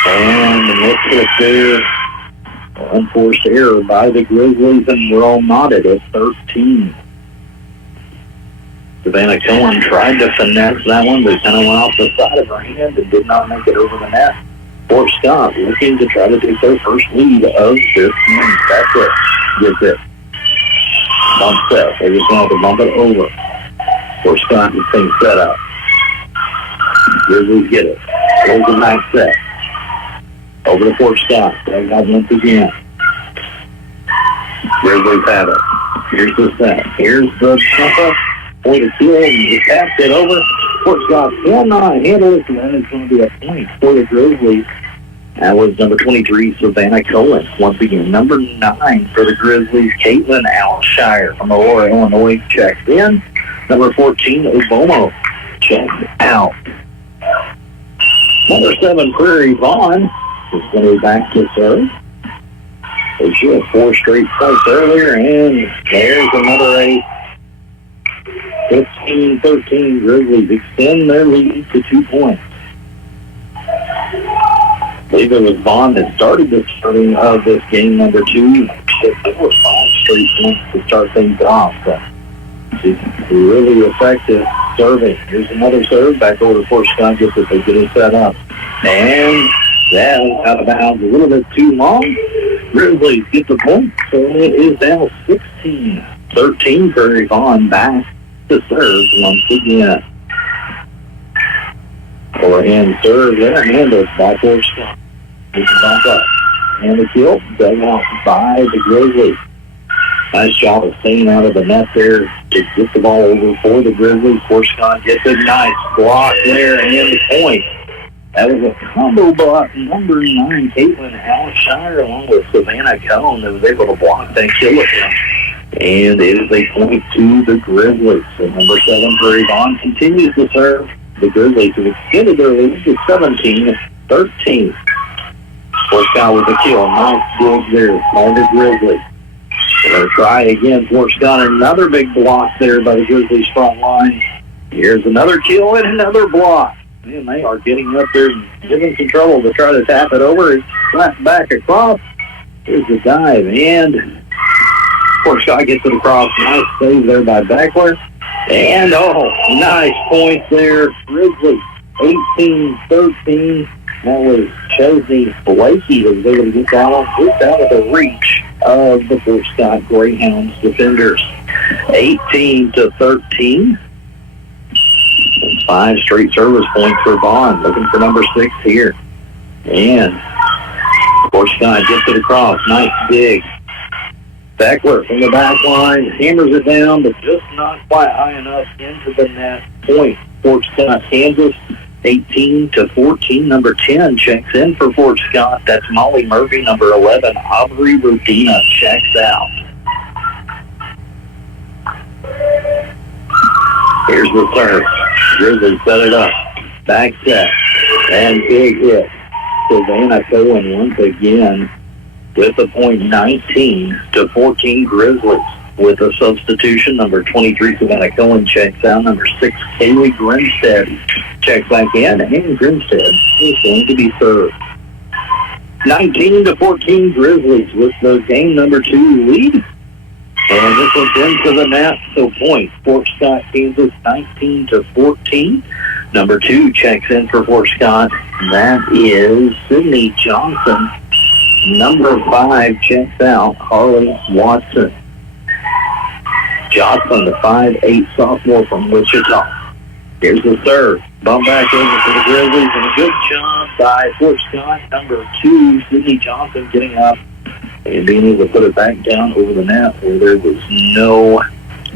And the mix there. Unforced error by the Grizzlies, and we're all knotted at 13. Savannah Cohen tried to finesse that one, but kind of went off the side of her hand and did not make it over the net. Fort Scott looking to try to take their first lead of this game. That's it. Gets it. Bump set. They just want to bump it over. Fort Scott gets things set up. Grizzlies get it. There's the back set. Over to Fort Scott. They got once again. Grizzlies have it. Here's the set. Here's the jump up. Point of kill, and just passed it over. Fort Scott cannot handle it, and that is going to be a point for the Grizzlies. That was number 23, Savannah Cohen. Once again, number 9 for the Grizzlies, Caitlin Alshire from Aurora, Illinois, checks in. Number 14, Obomo, checks out. Number 7, Prairie Vaughn is going to be back to serve. They should have 4 straight points earlier, and there's another 8. 15-13, Grizzlies extend their lead to 2 points. I believe it was Vaughn that started the starting of this game, number 2. There were 5 straight points to start things off. So she's really effective serving. Here's another serve back over to Fort Scott just as they get it set up. And that was out of bounds a little bit too long. Grizzlies get the point, so it is now 16-13. Prairie Vaughn back to serve once again. Forehand serve there, handled by Fort Scott. Bump up. And the kill dug out by the Grizzlies. Nice job of staying out of the net there to get the ball over for the Grizzlies. Fort Scott gets a nice block there and the point. That was a combo block. Number 9, Caitlin Alshire, along with Savannah Cone, that was able to block that kill with him. And it is a point to the Grizzlies. So number 7, Prairie Vaughn, continues to serve. The Grizzlies have extended their lead to 17-13. Fort Scott with a kill. Nice dig there by the Grizzlies. They're going to try again. Fort Scott, another big block there by the Grizzlies front line. Here's another kill and another block. Man, they are getting up there and giving some trouble to try to tap it over. It's flat back across. Here's the dive, and Fort Scott gets it across. Nice save there by Beckler. And, nice points there. Grizzlies, 18-13. That was Chesney Blakey that was able to get that one just out of the reach of the Fort Scott Greyhounds defenders. 18-13. 5 straight service points for Vaughn. Looking for number 6 here. And Fort Scott gets it across. Nice dig. Beckler from the back line hammers it down, but just not quite high enough into the net. Point. Fort Scott, Kansas, 18-14. Number 10 checks in for Fort Scott. That's Molly Murphy. Number 11, Aubrey Rodina, checks out. Here's the serve. Grizzlies set it up. Back set. And big hit. Savannah Cohen once again with the point. 19-14 Grizzlies. With a substitution, number 23 Savannah Cohen checks out. Number 6 Kaylee Grinstead checks back in. And Grinstead is going to be served. 19-14 Grizzlies with the game number 2 lead. And this one's into the net, so point. Fort Scott, Kansas, 19-14. Number 2 checks in for Fort Scott. That is Sydney Johnson. Number 5 checks out, Harley Watson. Johnson, the 5'8" sophomore from Wichita. Here's the serve. Bump back over for the Grizzlies, and a good job by Fort Scott. Number 2, Sydney Johnson, getting up and being able to put it back down over the net where there was no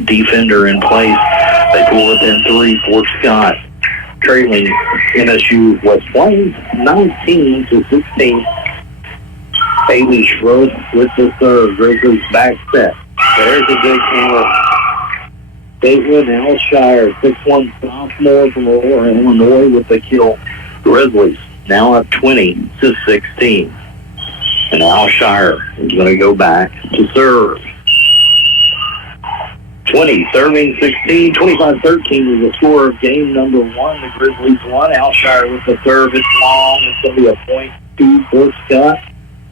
defender in place. They pull within 3. Fort Scott trailing MSU West Plains 19-16. Haley Schroeder with the serve. Grizzlies back set. There's a big handle. Caitlin Alshire, 6'1" sophomore from Aurora, Illinois, with the kill. Grizzlies now up 20-16. And Alshire is going to go back to serve. 20, serving 16, 25-13 is the score of game number 1. The Grizzlies won. Alshire with the serve. It's long. It's going to be a point to Fort Scott.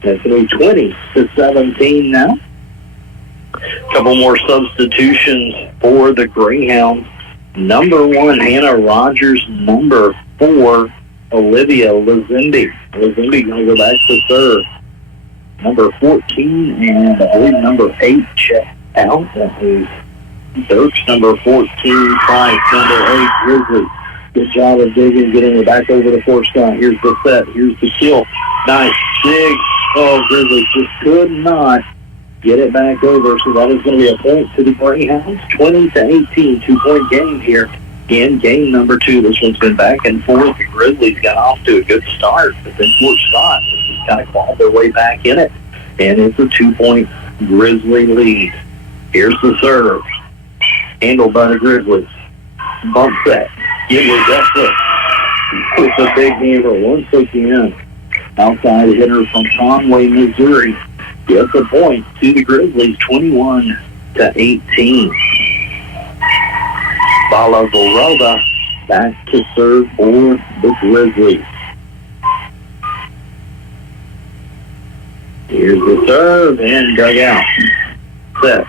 That's going to be 20-17 now. A couple more substitutions for the Greyhounds. Number 1, Hannah Rogers. Number 4, Olivia Lazimbi. Lazimbi going to go back to serve. Number 14 and I believe number 8 check out. That is Dirks, number 14, Price, number 8, Grizzlies. Good job of digging, getting it back over to Fort Scott. Here's the set. Here's the kill. Nice dig. Grizzlies just could not get it back over. So that is going to be a point to the Greyhounds. 20-18, 2-point game here in game number 2. This one's been back and forth. The Grizzlies got off to a good start, but then Fort Scott just kind of clawed their way back in it. And it's a 2-point Grizzly lead. Here's the serve. Handled by the Grizzlies. Bump set. Gidley gets it. It's a big hammer once again. Outside hitter from Conway, Missouri. Gets a point to the Grizzlies, 21-18. Balavarova back to serve for the Grizzlies. Here's the serve and dug out. set.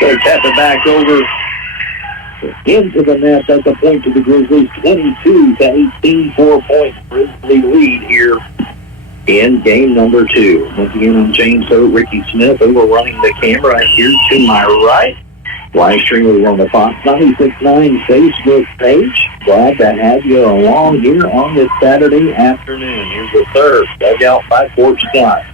So tap it back over into the net. That's a point to the Grizzlies. 22-18, 4-point Grizzly lead here in game number 2. Once again, I'm James Hope, Ricky Smith overrunning the camera here to my right. Live stream over on the Fox 96.9 Facebook page. Glad to have you along here on this Saturday afternoon. Here's the third, dug out by Fort Scott.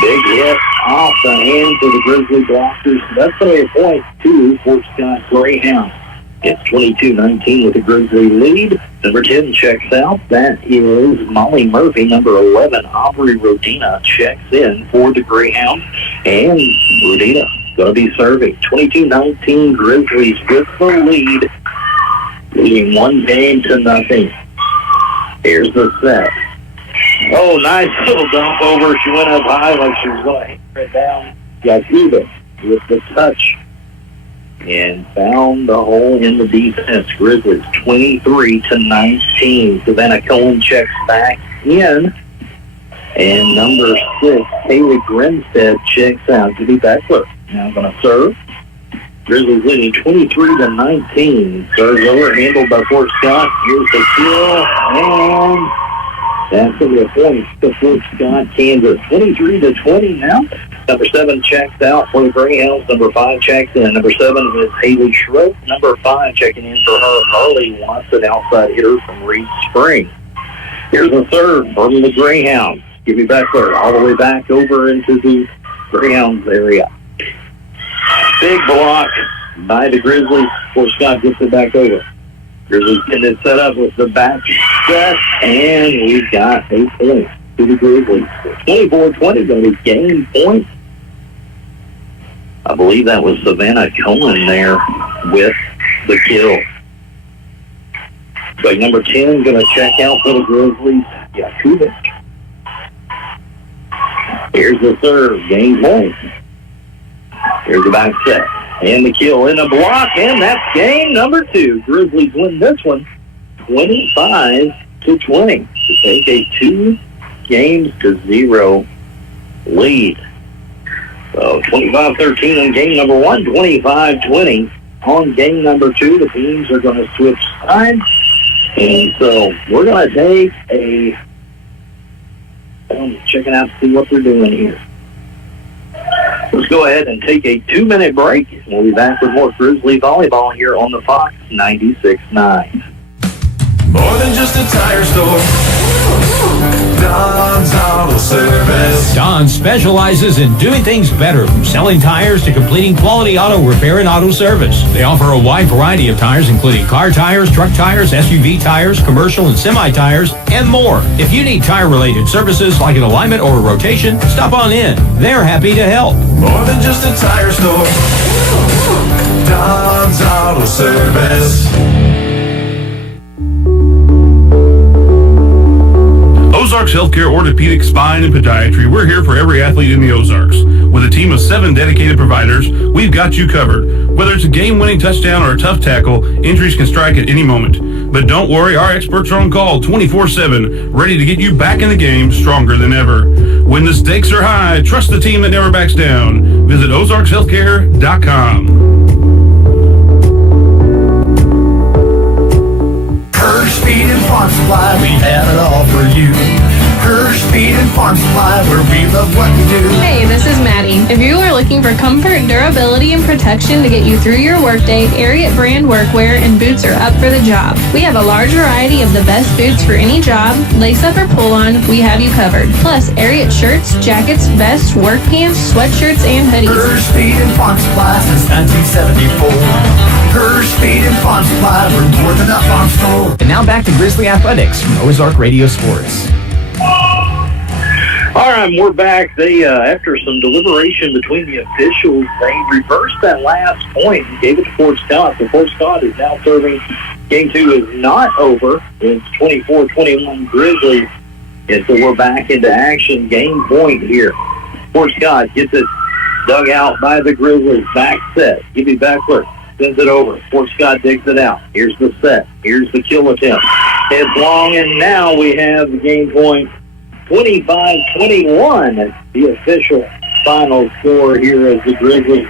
Big hit off the hands of the Grizzly blockers. That's going to be a point to Fort Scott Greyhound. It's 22-19 with the Grizzly lead. Number 10 checks out. That is Molly Murphy. Number 11, Aubrey Rodina, checks in for the Greyhound. And Rodina going to be serving. 22-19 Grizzlies with the lead, leading 1-0. Here's the set. Oh, nice little dump over. She went up high like she was going to hammer it down. Yakuba with the touch and found the hole in the defense. Grizzlies 23-19. Savannah Cohen checks back in. And number 6, Haley Grinstead checks out. Judy Beckler now going to serve. Grizzlies leading 23-19. Serves over, handled by Fort Scott. Here's the kill, and that's going to be a point to Fort Scott, Kansas. 23-20 now. Number 7 checks out for the Greyhounds. Number 5 checks in. Number 7 is Haley Schroep. Number 5 checking in for her, Harley Watson, outside hitter from Reed Spring. Here's the third from the Greyhounds. Give me Beckler all the way back over into the Greyhounds area. Big block by the Grizzlies. Fort Scott gets it back over. Grizzlies getting it set up with the back set, and we've got a point to the Grizzlies. 24-20 going to be game point. I believe that was Savannah Cohen there with the kill. So number 10 going to check out for the Grizzlies. Yakubic. Here's the serve, game point. Here's the back set. And the kill in the block, and that's game number 2. Grizzlies win this one 25-20 to take a 2-0 lead. So 25-13 on game number 1, 25-20 on game number 2. The teams are going to switch sides. And so we're going to take a... I'm checking out to see what they're doing here. Let's go ahead and take a 2-minute break. We'll be back with more Grizzly volleyball here on the Fox 96.9. More than just a tire store. Don's Auto Service. Don specializes in doing things better, from selling tires to completing quality auto repair and auto service. They offer a wide variety of tires, including car tires, truck tires, SUV tires, commercial and semi tires, and more. If you need tire-related services like an alignment or a rotation, stop on in. They're happy to help. More than just a tire store. Don's Auto Service. Ozarks Healthcare Orthopedic Spine and Podiatry. We're here for every athlete in the Ozarks. With a team of 7 dedicated providers, we've got you covered. Whether it's a game-winning touchdown or a tough tackle, injuries can strike at any moment. But don't worry, our experts are on call 24/7, ready to get you back in the game stronger than ever. When the stakes are high, trust the team that never backs down. Visit ozarkshealthcare.com. Speed and Farm Supply, we have it all for you. Kirsch Speed and Farm Supply, where we love what we do. Hey, this is Maddie. If you are looking for comfort, durability, and protection to get you through your workday, Ariat brand workwear and boots are up for the job. We have a large variety of the best boots for any job. Lace up or pull on, we have you covered. Plus, Ariat shirts, jackets, vests, work pants, sweatshirts, and hoodies. Kirsch Speed and Farm Supply since 1974. Kirsch Speed and Farm Supply, we're more than a farm store. And now back to Grizzly Athletics from Ozark Radio Sports. All right, we're back. They, after some deliberation between the officials, they reversed that last point and gave it to Fort Scott. So Fort Scott is now serving. Game 2 is not over. It's 24-21 Grizzlies. And so we're back into action. Game point here. Fort Scott gets it dug out by the Grizzlies. Back set. Gibby Beckler sends it over. Fort Scott digs it out. Here's the set. Here's the kill attempt. It's long, and now we have the game point 25-21. The official final score here as the Grizzlies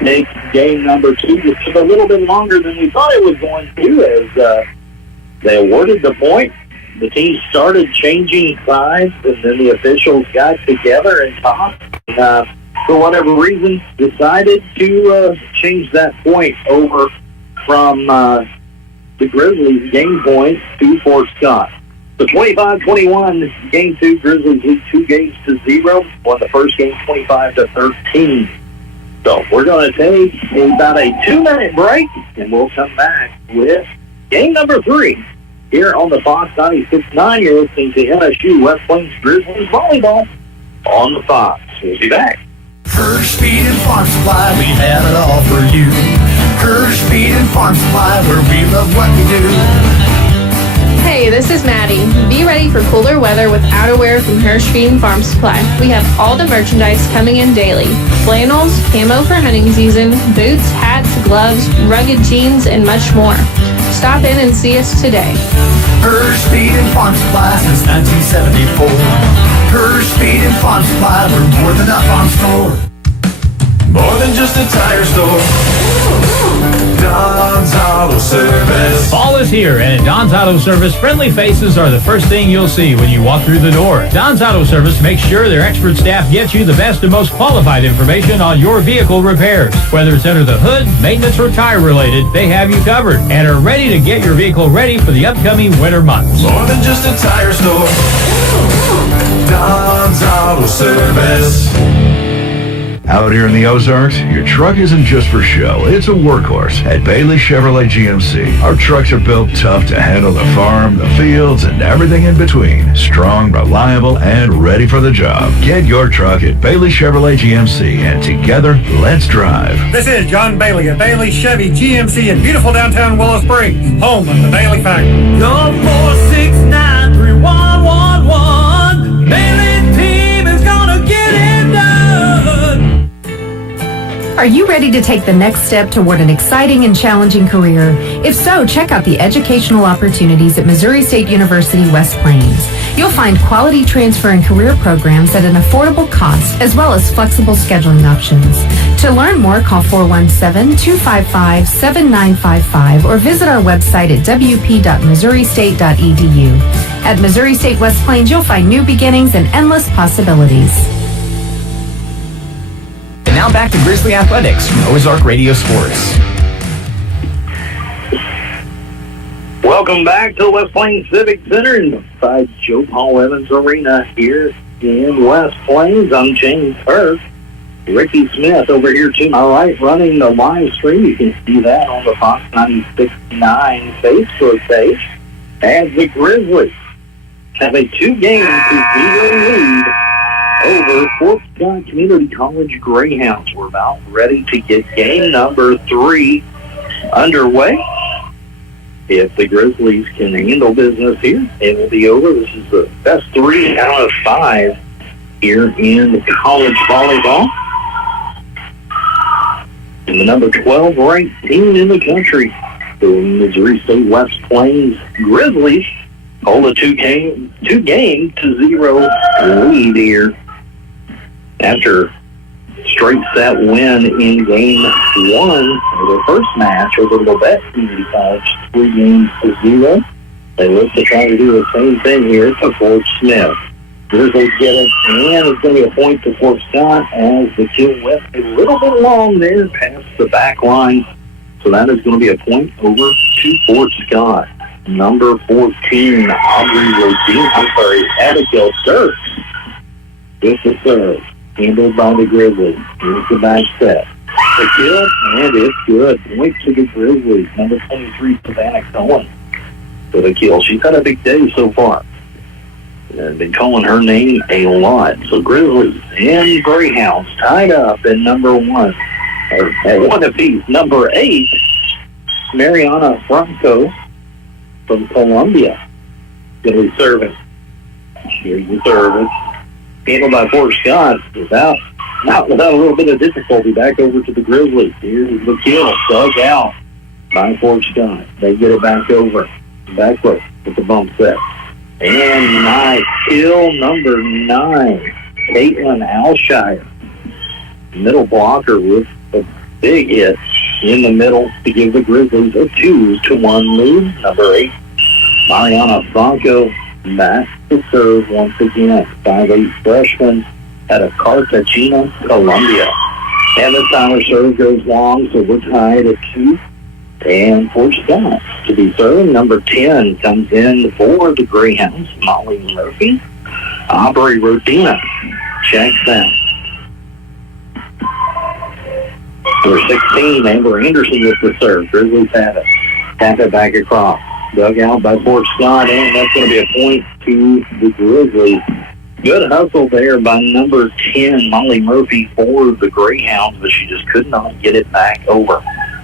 take game number 2. It took a little bit longer than we thought it was going to as they awarded the point. The team started changing sides, and then the officials got together and talked. For whatever reason, decided to change that point over from the Grizzlies' game point to Fort Scott. So 25-21, game 2, Grizzlies lead 2 games to 0. Won the first game 25-13. So we're going to take about a 2-minute break, and we'll come back with game number 3 here on the Fox 96.9. You're listening to MSU West Plains Grizzlies volleyball on the Fox. We'll be back. Kirsch Feed and Farm Supply, we have it all for you. Kirsch Feed and Farm Supply, where we love what we do. Hey, this is Maddie. Be ready for cooler weather with outerwear from Hirsch Feed and Farm Supply. We have all the merchandise coming in daily. Flannels, camo for hunting season, boots, hats, gloves, rugged jeans, and much more. Stop in and see us today. Hirsch Feed and Farm Supply since 1974. Hirsch Feed and Farm Supply, we're more than a farm store. More than just a tire store. Don's Auto Service. Fall is here, and at Don's Auto Service, friendly faces are the first thing you'll see when you walk through the door. Don's Auto Service makes sure their expert staff gets you the best and most qualified information on your vehicle repairs. Whether it's under the hood, maintenance, or tire related, they have you covered and are ready to get your vehicle ready for the upcoming winter months. More than just a tire store. Don's Auto Service. Out here in the Ozarks, your truck isn't just for show, it's a workhorse. At Bailey Chevrolet GMC, our trucks are built tough to handle the farm, the fields, and everything in between. Strong, reliable, and ready for the job. Get your truck at Bailey Chevrolet GMC, and together, let's drive. This is John Bailey at Bailey Chevy GMC in beautiful downtown Willow Springs, home of the Bailey Factory. Your 4693111. Bailey team is gonna get it done. Are you ready to take the next step toward an exciting and challenging career? If so, check out the educational opportunities at Missouri State University West Plains. You'll find quality transfer and career programs at an affordable cost, as well as flexible scheduling options. To learn more, call 417-255-7955 or visit our website at wp.missouristate.edu. At Missouri State West Plains, you'll find new beginnings and endless possibilities. And now back to Grizzly Athletics from Ozark Radio Sports. Welcome back to the West Plains Civic Center inside Joe Paul Evans Arena here in West Plains. I'm James Hurst. Ricky Smith over here to my right running the live stream. You can see that on the Fox 96.9 Facebook page. As the Grizzlies have a 2-0 lead over Fort Scott Community College Greyhounds. We're about ready to get game number 3 underway. If the Grizzlies can handle business here, it will be over. This is the best 3 out of 5 here in college volleyball. And the number 12 ranked team in the country, the Missouri State West Plains Grizzlies, hold a 2-0 lead here after straight set win in game 1 of their first match over Lobet Community College, 3-0. They look to try to do the same thing here to Fort Smith. Grizzlies get it, and it's going to be a point to Fort Scott as the kill went a little bit long there past the back line. So that is going to be a point over to Fort Scott. Number 14, Abigail Dirks with the serve. Handled by the Grizzlies. Here's the back set. The kill, and it's good. Point to the Grizzlies. Number 23, Savannah Cohen for the kill. She's had a big day so far. I've been calling her name a lot. So Grizzlies and Greyhounds tied up at number 1. Or at 1 apiece. Number 8, Mariana Franco from Columbia. Going to be serving. Here's the service. Handled by Fort Scott without a little bit of difficulty. Back over to the Grizzlies. Here's the kill. Dug out by Fort Scott. They get it back over. Backward with the bump set. And nice kill, number 9, Caitlin Alshire middle blocker with a big hit in the middle to give the Grizzlies a 2-1 lead. Number 8, Mariana Franco back to serve once again. 5'8" freshman out of Cartagena, Colombia. And this time her serve goes long, so we're tied at 2. And Fort Scott to be serving. Number 10 comes in for the Greyhounds, Molly Murphy. Aubrey Rodina checks in. Number 16, Amber Anderson with the serve. Grizzlies have it. Tap it back across. Dug out by Fort Scott, and that's going to be a point to the Grizzlies. Good hustle there by number 10, Molly Murphy, for the Greyhounds, but she just could not get it back over.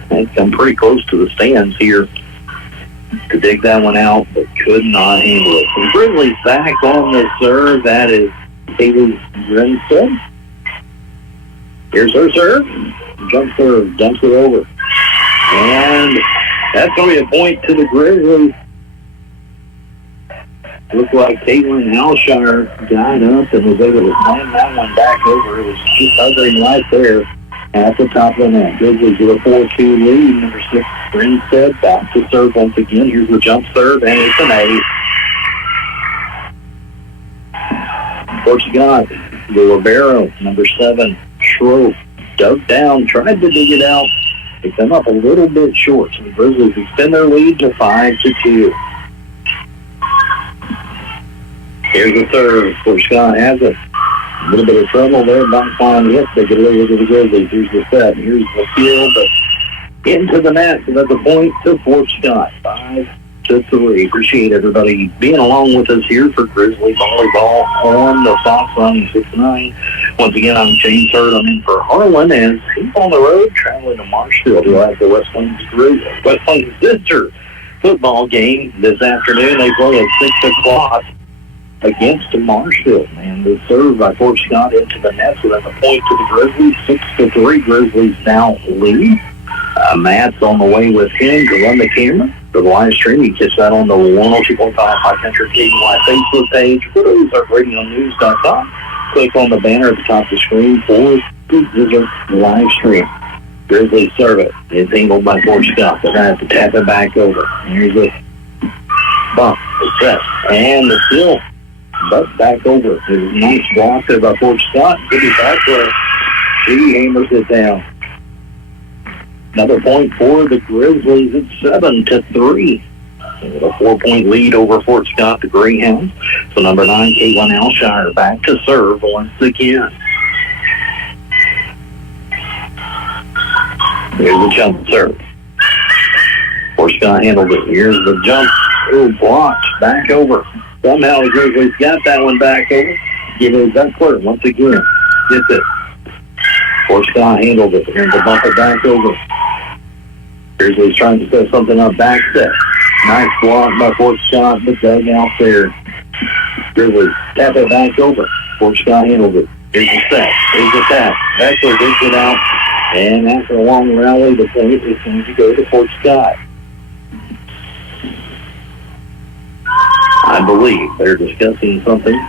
And come pretty close to the stands here to dig that one out, but could not handle it. The Grizzlies back on the serve. That is Haley Grinstead. Here's her serve. Jump serve, dumps it over. And that's going to be a point to the Grizzlies. Looked like Caitlin Alshire got up and was able to slam that one back over. It was just hovering right there at the top of the net. Grizzlies with a 4-2 lead. Number 6, Grinstead back to serve once again. Here's the jump serve, and it's an ace. Fort Scott, the Libero, number 7, Schroep, dug down, tried to dig it out. They come up a little bit short, so the Grizzlies extend their lead to 5-2. Here's the serve. Fort Scott has it. A little bit of trouble there, not flying hit. They get a little bit of the Grizzlies. Here's the set. Here's the field, but into the net. So that's a point to Fort Scott. 5-3. Appreciate everybody being along with us here for Grizzly Volleyball on the Fox Line 6-9. Once again, I'm James Hurd. I'm in for Harlan as he's on the road traveling to Marshfield. He'll have the West Plains Sister football game this afternoon. They play at 6 o'clock against Marshfield. And the serve by Fort Scott into the net, so that's a point to the Grizzlies. 6-3. Grizzlies now lead. Matt's on the way with him to run the camera for the live stream. You can catch that on the 102.5 High Country KY Facebook page. Go to OzarkRadioNews.com. Click on the banner at the top of the screen for the Ozark live stream. Grizzlies serve it. It's handled by Fort Scott. They're going to have to tap it back over. Here's the bump, the set, and the steal. But back over. It was a nice block there by Fort Scott. Good back where she hammers it down. Another point for the Grizzlies. It's 7-3. With a 4-point lead over Fort Scott, the Greyhounds. So number 9, Caitlin Alshire, back to serve once again. Here's the jump serve. Fort Scott handled it. Here's the jump. Ooh, blocked. Back over. Somehow the Grizzlies got that one back over. Give it a Duckler once again. Gets it. Fort Scott handled it. Here's the bump it back over. Grizzlies trying to set something up. Back set. Nice block by Fort Scott, but dug out there. Grizzlies tap it back over. Fort Scott handled it. Here's the set. Here's the tap. Beckler digs it out. And after a long rally, the point is going to go to Fort Scott. I believe they're discussing something.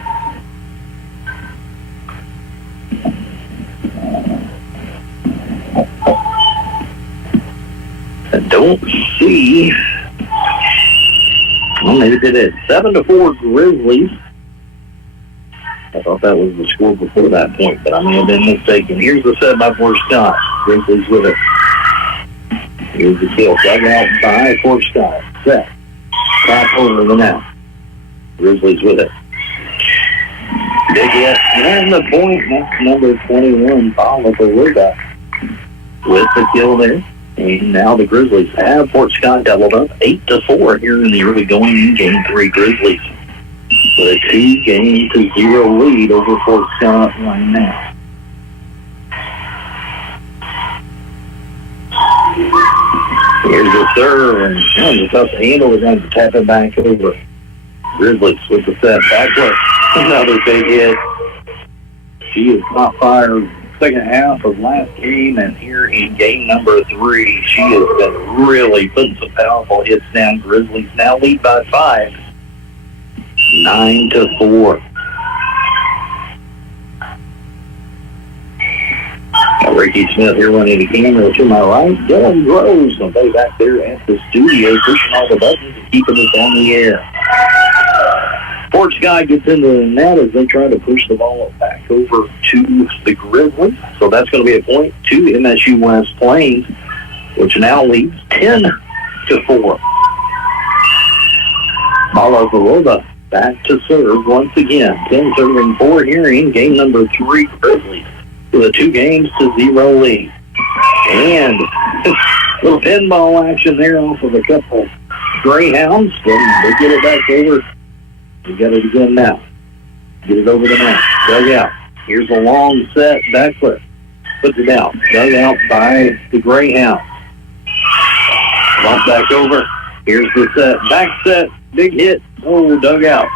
I don't see. Well, maybe they did. 7-4 Grizzlies. I thought that was the score before that point, but I may have been mistaken. Here's the set by Fort Scott. Grizzlies with it. Here's the kill. Dug out by Fort Scott. Set. Tap over the net. Grizzlies with it. Big hit. And the point. That's number 21, Paula Peruga, with the kill there. And now the Grizzlies have Fort Scott doubled up 8-4 here in the early going in Game 3. Grizzlies with a 2-0 lead over Fort Scott right now. Here's the serve, and it's tough to handle. They're going to tap it back over. Grizzlies with the set. Backwards. Another big hit. She is not fired second half of last game, and here in game number 3, she has been really putting some powerful hits down. Grizzlies now lead by 5. 9-4. Ricky Smith here running the camera to my right. Dylan Groves will be back there at the studio, pushing all the buttons and keeping us on the air. Fort Scott gets into the net as they try to push the ball back over to the Grizzlies. So that's going to be a point to MSU West Plains, which now leads 10-4. Malavarova back to serve once again. 10 serving 4 here in game number 3. Grizzlies with a 2-0 lead. And little pinball action there off of a couple Greyhounds. They get it back over. We got it again now. Get it over the net. Dug out. Here's a long set. Backflip. Puts it down. Dug out by the Greyhounds. Bump back over. Here's the set. Back set. Big hit. Oh, dug out.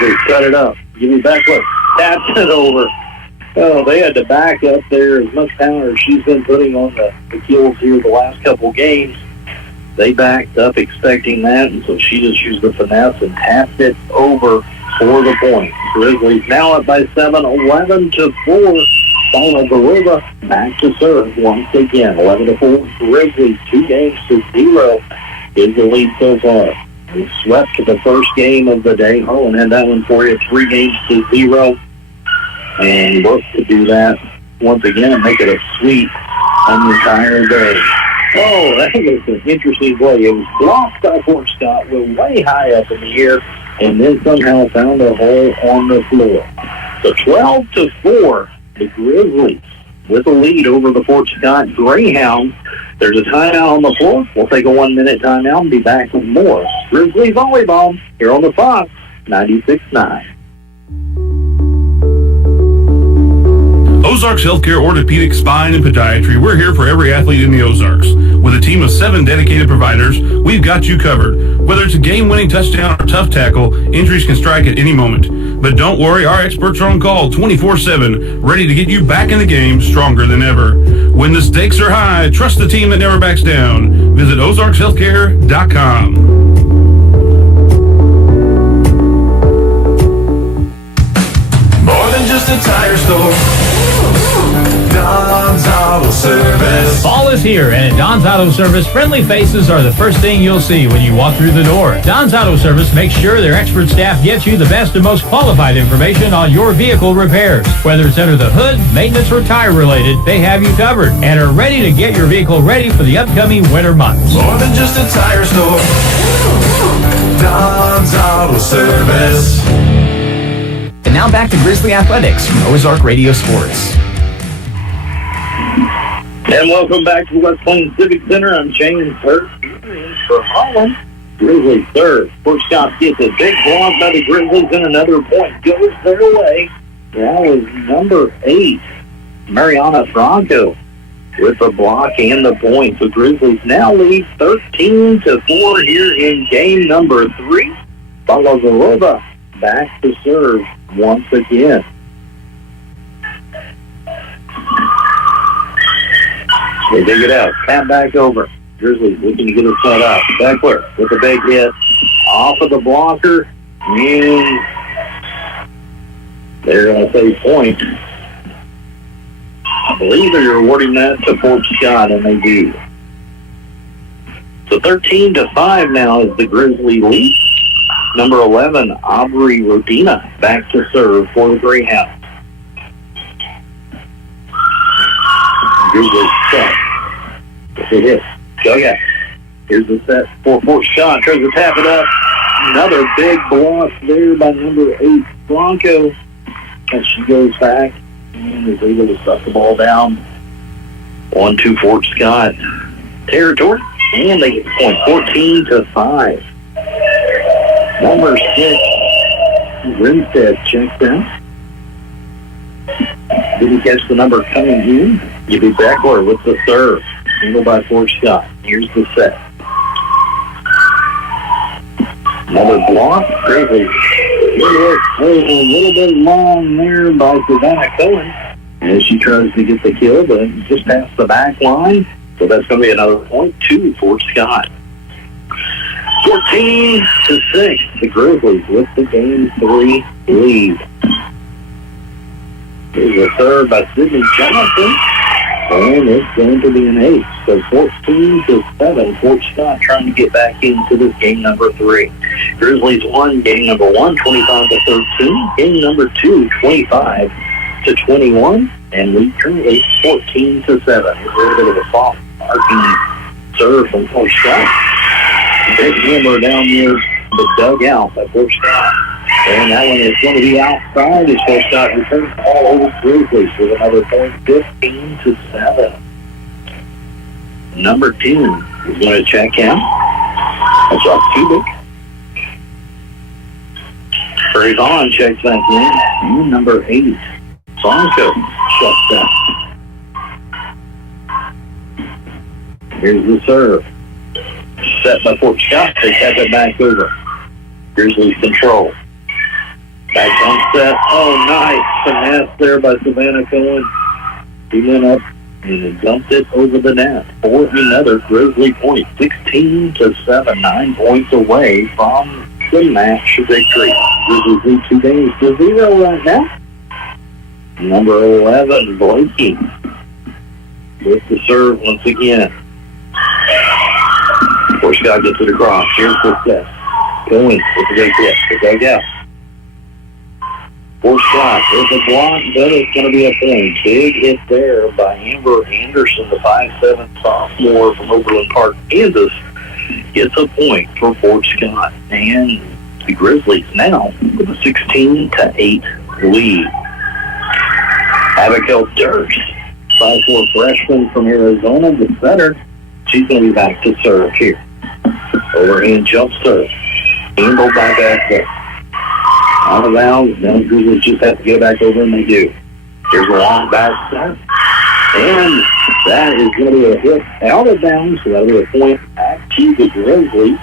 They cut it up. Give me backflip. Taps it over. Oh, they had to back up there as much power as she's been putting on the keels here the last couple games. They backed up expecting that, and so she just used the finesse and tapped it over for the point. Grizzlies now up by 7, 11-4. Malavarova back to serve once again. 11-4. Grizzlies 2-0 is the lead so far. They swept the first game of the day. Harlan had that one for you, 3-0. And look to do that once again and make it a sweep on the entire day. Oh, that was an interesting play. It was blocked by Fort Scott, went way high up in the air, and then somehow found a hole on the floor. So 12-4, the Grizzlies with a lead over the Fort Scott Greyhounds. There's a timeout on the floor. We'll take a 1-minute timeout and be back with more Grizzly volleyball here on the Fox 96.9. Ozarks Healthcare Orthopedic Spine and Podiatry. We're here for every athlete in the Ozarks. With a team of 7 dedicated providers, we've got you covered. Whether it's a game-winning touchdown or tough tackle, injuries can strike at any moment. But don't worry, our experts are on call 24/7, ready to get you back in the game stronger than ever. When the stakes are high, trust the team that never backs down. Visit ozarkshealthcare.com. More than just a tire store. Don's Auto Service. Fall is here, and at Don's Auto Service, friendly faces are the first thing you'll see when you walk through the door. Don's Auto Service makes sure their expert staff gets you the best and most qualified information on your vehicle repairs. Whether it's under the hood, maintenance, or tire related, they have you covered and are ready to get your vehicle ready for the upcoming winter months. More than just a tire store. Don's Auto Service. And now back to Grizzly Athletics from Ozark Radio Sports. And welcome back to the West Plains Civic Center. I'm James Hurt for Harlan. Grizzlies serve. Fort Scott gets a big block by the Grizzlies, and another point goes their way. That was number 8, Mariana Franco, with the block and the point. The Grizzlies now lead 13-4 here in game number 3. Malavarova back to serve once again. They dig it out. Tap back over. Grizzlies looking to get it set up. Beckler with a big hit. Off of the blocker. And they're going to say point. I believe they're awarding that to Fort Scott, and they do. So 13-5 now is the Grizzly lead. Number 11, Aubrey Rodina, back to serve for the Greyhounds. Grizzlies set. That's a hit. Dug out. Here's the set for Fort Scott. Tries to tap it up. Another big block there by number 8, Bronco. And she goes back and is able to suck the ball down onto Fort Scott territory. And they get the point, 14-5. Number 6, Grinstead checks in. Did he catch the number coming in? Give me Beckler with the serve. Handled by Fort Scott. Here's the set. Another block. Grizzlies. A little bit long there by Savannah Cohen as she tries to get the kill, but just past the back line. So that's going to be another point to Fort Scott. 14-6. The Grizzlies with the game 3 lead. Here's a serve by Sidney Johnson. And it's going to be an ace. So 14-7. Fort Scott trying to get back into this game number 3. Grizzlies won game number 1, 25-13. Game number 2, 25-21. And we currently 14-7. A little bit of a soft arcing serve from Fort Scott. Big hammer down near the dugout by Fort Scott. And that one is going to be outside as Fort Scott returns the ball over to Grizzlies with another point, 15-7. Number 10 is going to check out. That's Rob Kubik. Hurries on, checks back in. And number 8, Sonko, shuts down. Here's the serve. Set by Fort Scott. They tap it back over. Grizzlies control. Back on set. Oh, nice finesse there by Savannah Cohen. He went up and dumped it over the net for another Grizzly point. 16-7, 9 points away from the match victory. Grizzlies lead 2-0 right now. Number 11, Blakey, with the serve once again. Fort Scott gets it across. Here's the set. Cohen with the big hit. The dugout. Fort Scott with a block, but it's going to be a point. Big hit there by Amber Anderson, the 5'7" sophomore from Overland Park, Kansas, gets a point for Fort Scott. And the Grizzlies now with a 16-8 lead. Abigail Dirks, 5'4" freshman from Arizona, the setter. She's going to be back to serve here. Overhand jump serve. Handled by Beckler. Out of bounds. Now the Grizzlies just have to get back over, and they do. Here's a long back set. And that is going to be a hit out of bounds, so that'll be a point back to the Grizzlies.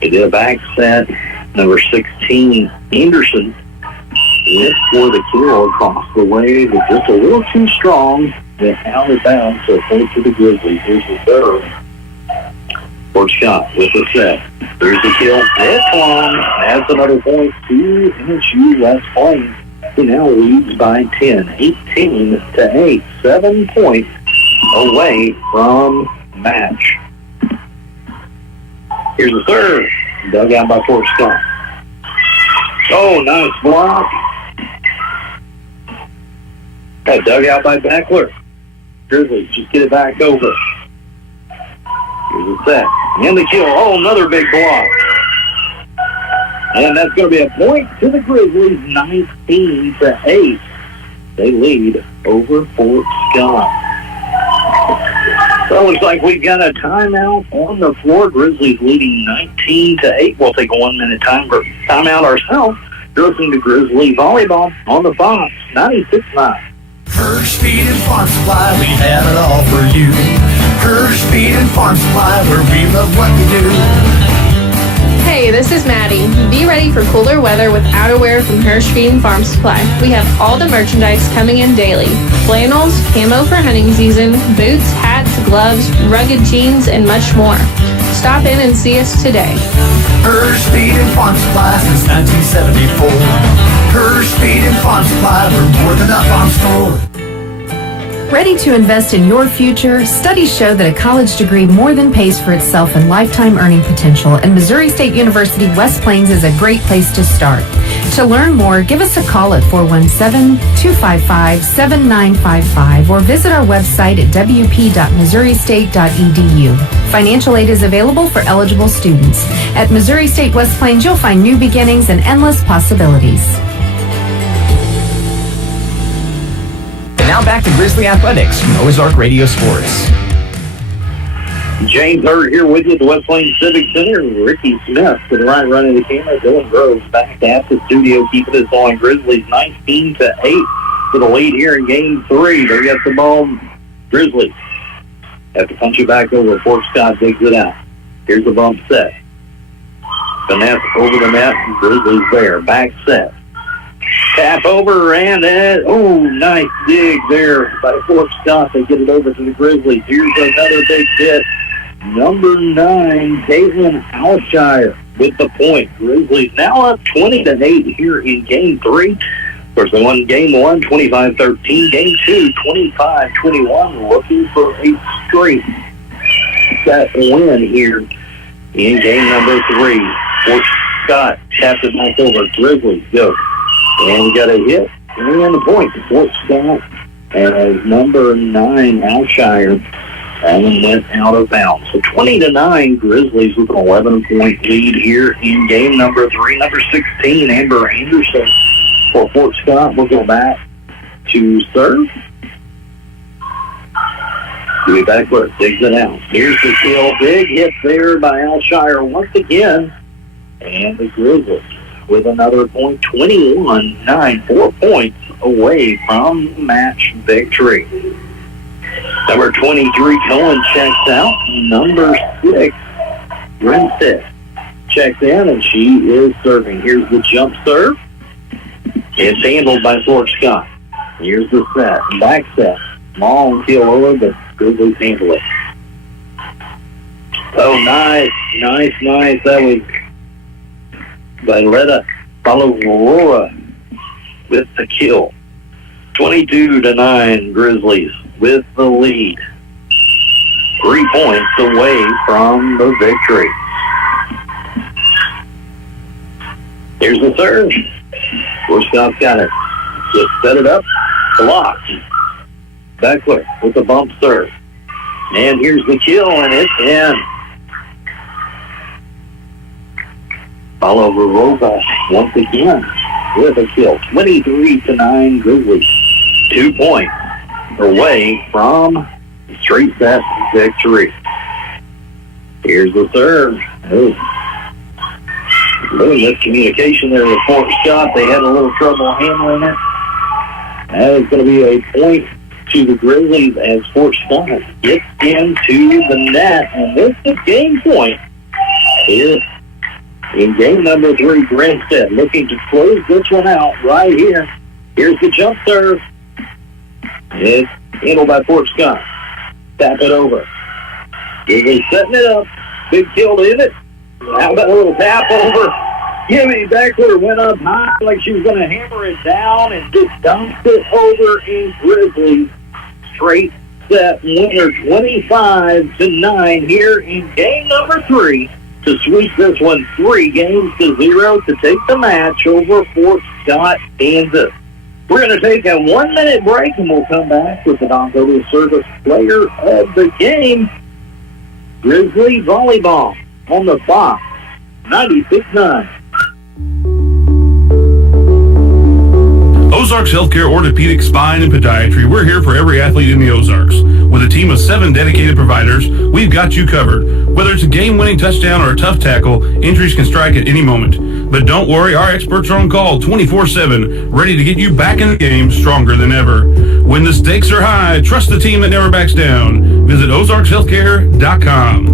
They did a back set. Number 16, Anderson, went for the kill across the way, but just a little too strong. Then out of bounds, so a point to the Grizzlies. Here's the third. Fort Scott with the set. There's the kill. It's long. Adds another point to MSU West Plains. He now leads by 10. 18-8. 7 points away from match. Here's the third. Dug out by Fort Scott. Oh, nice block. That dug out by Beckler. Grizzlies just get it back over. Here's the set. And the kill. Oh, another big block. And that's going to be a point to the Grizzlies, 19-8. They lead over Fort Scott. So it looks like we've got a timeout on the floor. Grizzlies leading 19-8. We'll take a 1-minute timeout ourselves. You're listening to Grizzly Volleyball on the Fox 96.9. Hirsch Feed and Farm Supply, we have it all for you. Hirsch Feed and Farm Supply, where we love what we do. Hey, this is Maddie. Be ready for cooler weather with outerwear from Hirsch Feed and Farm Supply. We have all the merchandise coming in daily. Flannels, camo for hunting season, boots, hats, gloves, rugged jeans, and much more. Stop in and see us today. Hirsch Feed and Farm Supply since 1974. Hirsch Feed and Farm Supply, we're more than a farm store. Ready to invest in your future? Studies show that a college degree more than pays for itself in lifetime earning potential, and Missouri State University West Plains is a great place to start. To learn more, give us a call at 417-255-7955 or visit our website at wp.missouristate.edu. Financial aid is available for eligible students. At Missouri State West Plains, you'll find new beginnings and endless possibilities. Now back to Grizzly Athletics from Ozark Radio Sports. James Hurd here with you at the West Plains Civic Center. Ricky Smith to the right running the camera. Dylan Groves back at the studio, keeping us on. Grizzlies 19-8 for the lead here in Game 3. They got the ball. Grizzlies have to punch it back over. Fort Scott digs it out. Here's the bump set. Finesse over the net. Grizzlies there. Back set. Tap over and nice dig there by Fort Scott. They get it over to the Grizzlies. Here's another big hit number 9, Caitlin Alshire with the point. Grizzlies now up 20-8 here in Game 3. Of course, they won Game 1, 25-13. Game 2, 25-21. Looking for a straight set win here in Game number 3. Fort Scott tapped it back over. Grizzlies go. And got a hit and a point to Fort Scott as number 9, Alshire, and went out of bounds. So 20-9, Grizzlies with an 11-point lead here in game number 3. Number 16, Amber Anderson for Fort Scott will go back to serve. Give it back where it digs it out. Here's the kill. Big hit there by Alshire once again. And the Grizzlies with another point, 21-9, 4 points away from match victory. Number 23, Cohen checks out. Number 6, Grinstead checks in, and she is serving. Here's the jump serve. It's handled by Fort Scott. Here's the set, back set. Long kill over, but Grizzlies handle it. Oh, nice. That was Violetta Aurora with the kill. 22-9, Grizzlies with the lead. 3 points away from the victory. Here's the serve. Fort Scott's got it. Just set it up. Blocked. Beckler with the bump serve. And here's the kill, and it's in. Oliver Rosa once again with a kill. 23-9 Grizzlies. 2 points away from straight set victory. Here's the serve. Little miscommunication there with Fort Scott. They had a little trouble handling it. That is going to be a point to the Grizzlies as Fort Scott gets into the net. And this is game point is in game number 3, Grinstead looking to close this one out right here. Here's the jump serve. It's handled by Fort Scott. Tap it over. Grizzlies setting it up. Big kill to hit it. How about a little tap over? Jimmy Beckler went up high like she was going to hammer it down and just dumped it over in Grizzlies. Straight set winner 25-9 here in game number 3 to sweep this one 3-0 to take the match over Fort Scott, Kansas. We're going to take a 1-minute break and we'll come back with the Dongola Service Player of the Game, Grizzly Volleyball on the Fox 96.9. Ozarks Healthcare Orthopedic Spine and Podiatry. We're here for every athlete in the Ozarks. With a team of 7 dedicated providers, we've got you covered. Whether it's a game-winning touchdown or a tough tackle, injuries can strike at any moment. But don't worry, our experts are on call 24/7, ready to get you back in the game stronger than ever. When the stakes are high, trust the team that never backs down. Visit ozarkshealthcare.com.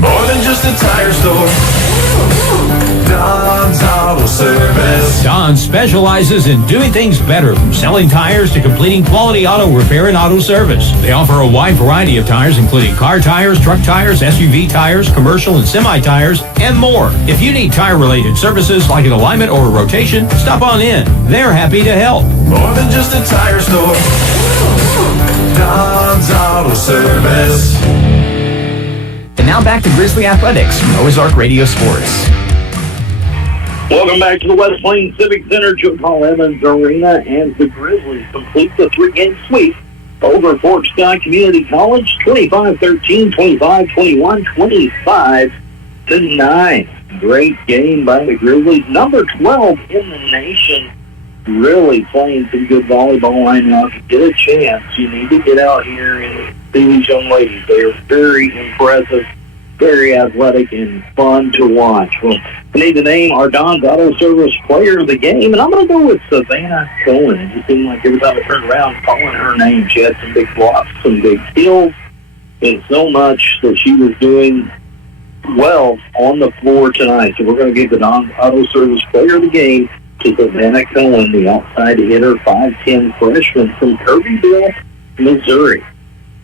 More than just a tire store. Don's Auto Service. Don specializes in doing things better, from selling tires to completing quality auto repair and auto service. They offer a wide variety of tires, including car tires, truck tires, SUV tires, commercial and semi tires, and more. If you need tire-related services like an alignment or a rotation, stop on in. They're happy to help. More than just a tire store. Don's Auto Service. And now back to Grizzly Athletics from Ozark Radio Sports. Welcome back to the West Plains Civic Center, Joe Paul Evans Arena, as the Grizzlies complete the 3-game sweep over Fort Scott Community College, 25-13, 25-21, 25-9. Great game by the Grizzlies. Number 12 in the nation, really playing some good volleyball right now. If you get a chance, you need to get out here and see these young ladies. They are very impressive, very athletic, and fun to watch. Well, I need to name our Don's Auto Service Player of the Game, and I'm going to go with Savannah Cohen. It just seemed like every time I turned around calling her name, she had some big blocks, some big steals, and so much that she was doing well on the floor tonight. So we're going to give the Don's Auto Service Player of the Game to Savannah Cohen, the outside hitter, 5'10" freshman from Kirbyville, Missouri.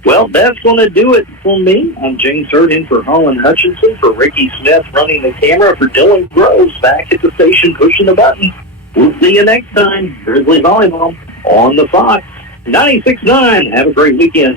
Well, that's going to do it for me. I'm James Hurd in for Holland Hutchinson, for Ricky Smith running the camera, for Dylan Groves back at the station pushing the button. We'll see you next time. Grizzly Volleyball on the Fox 96.9. Have a great weekend.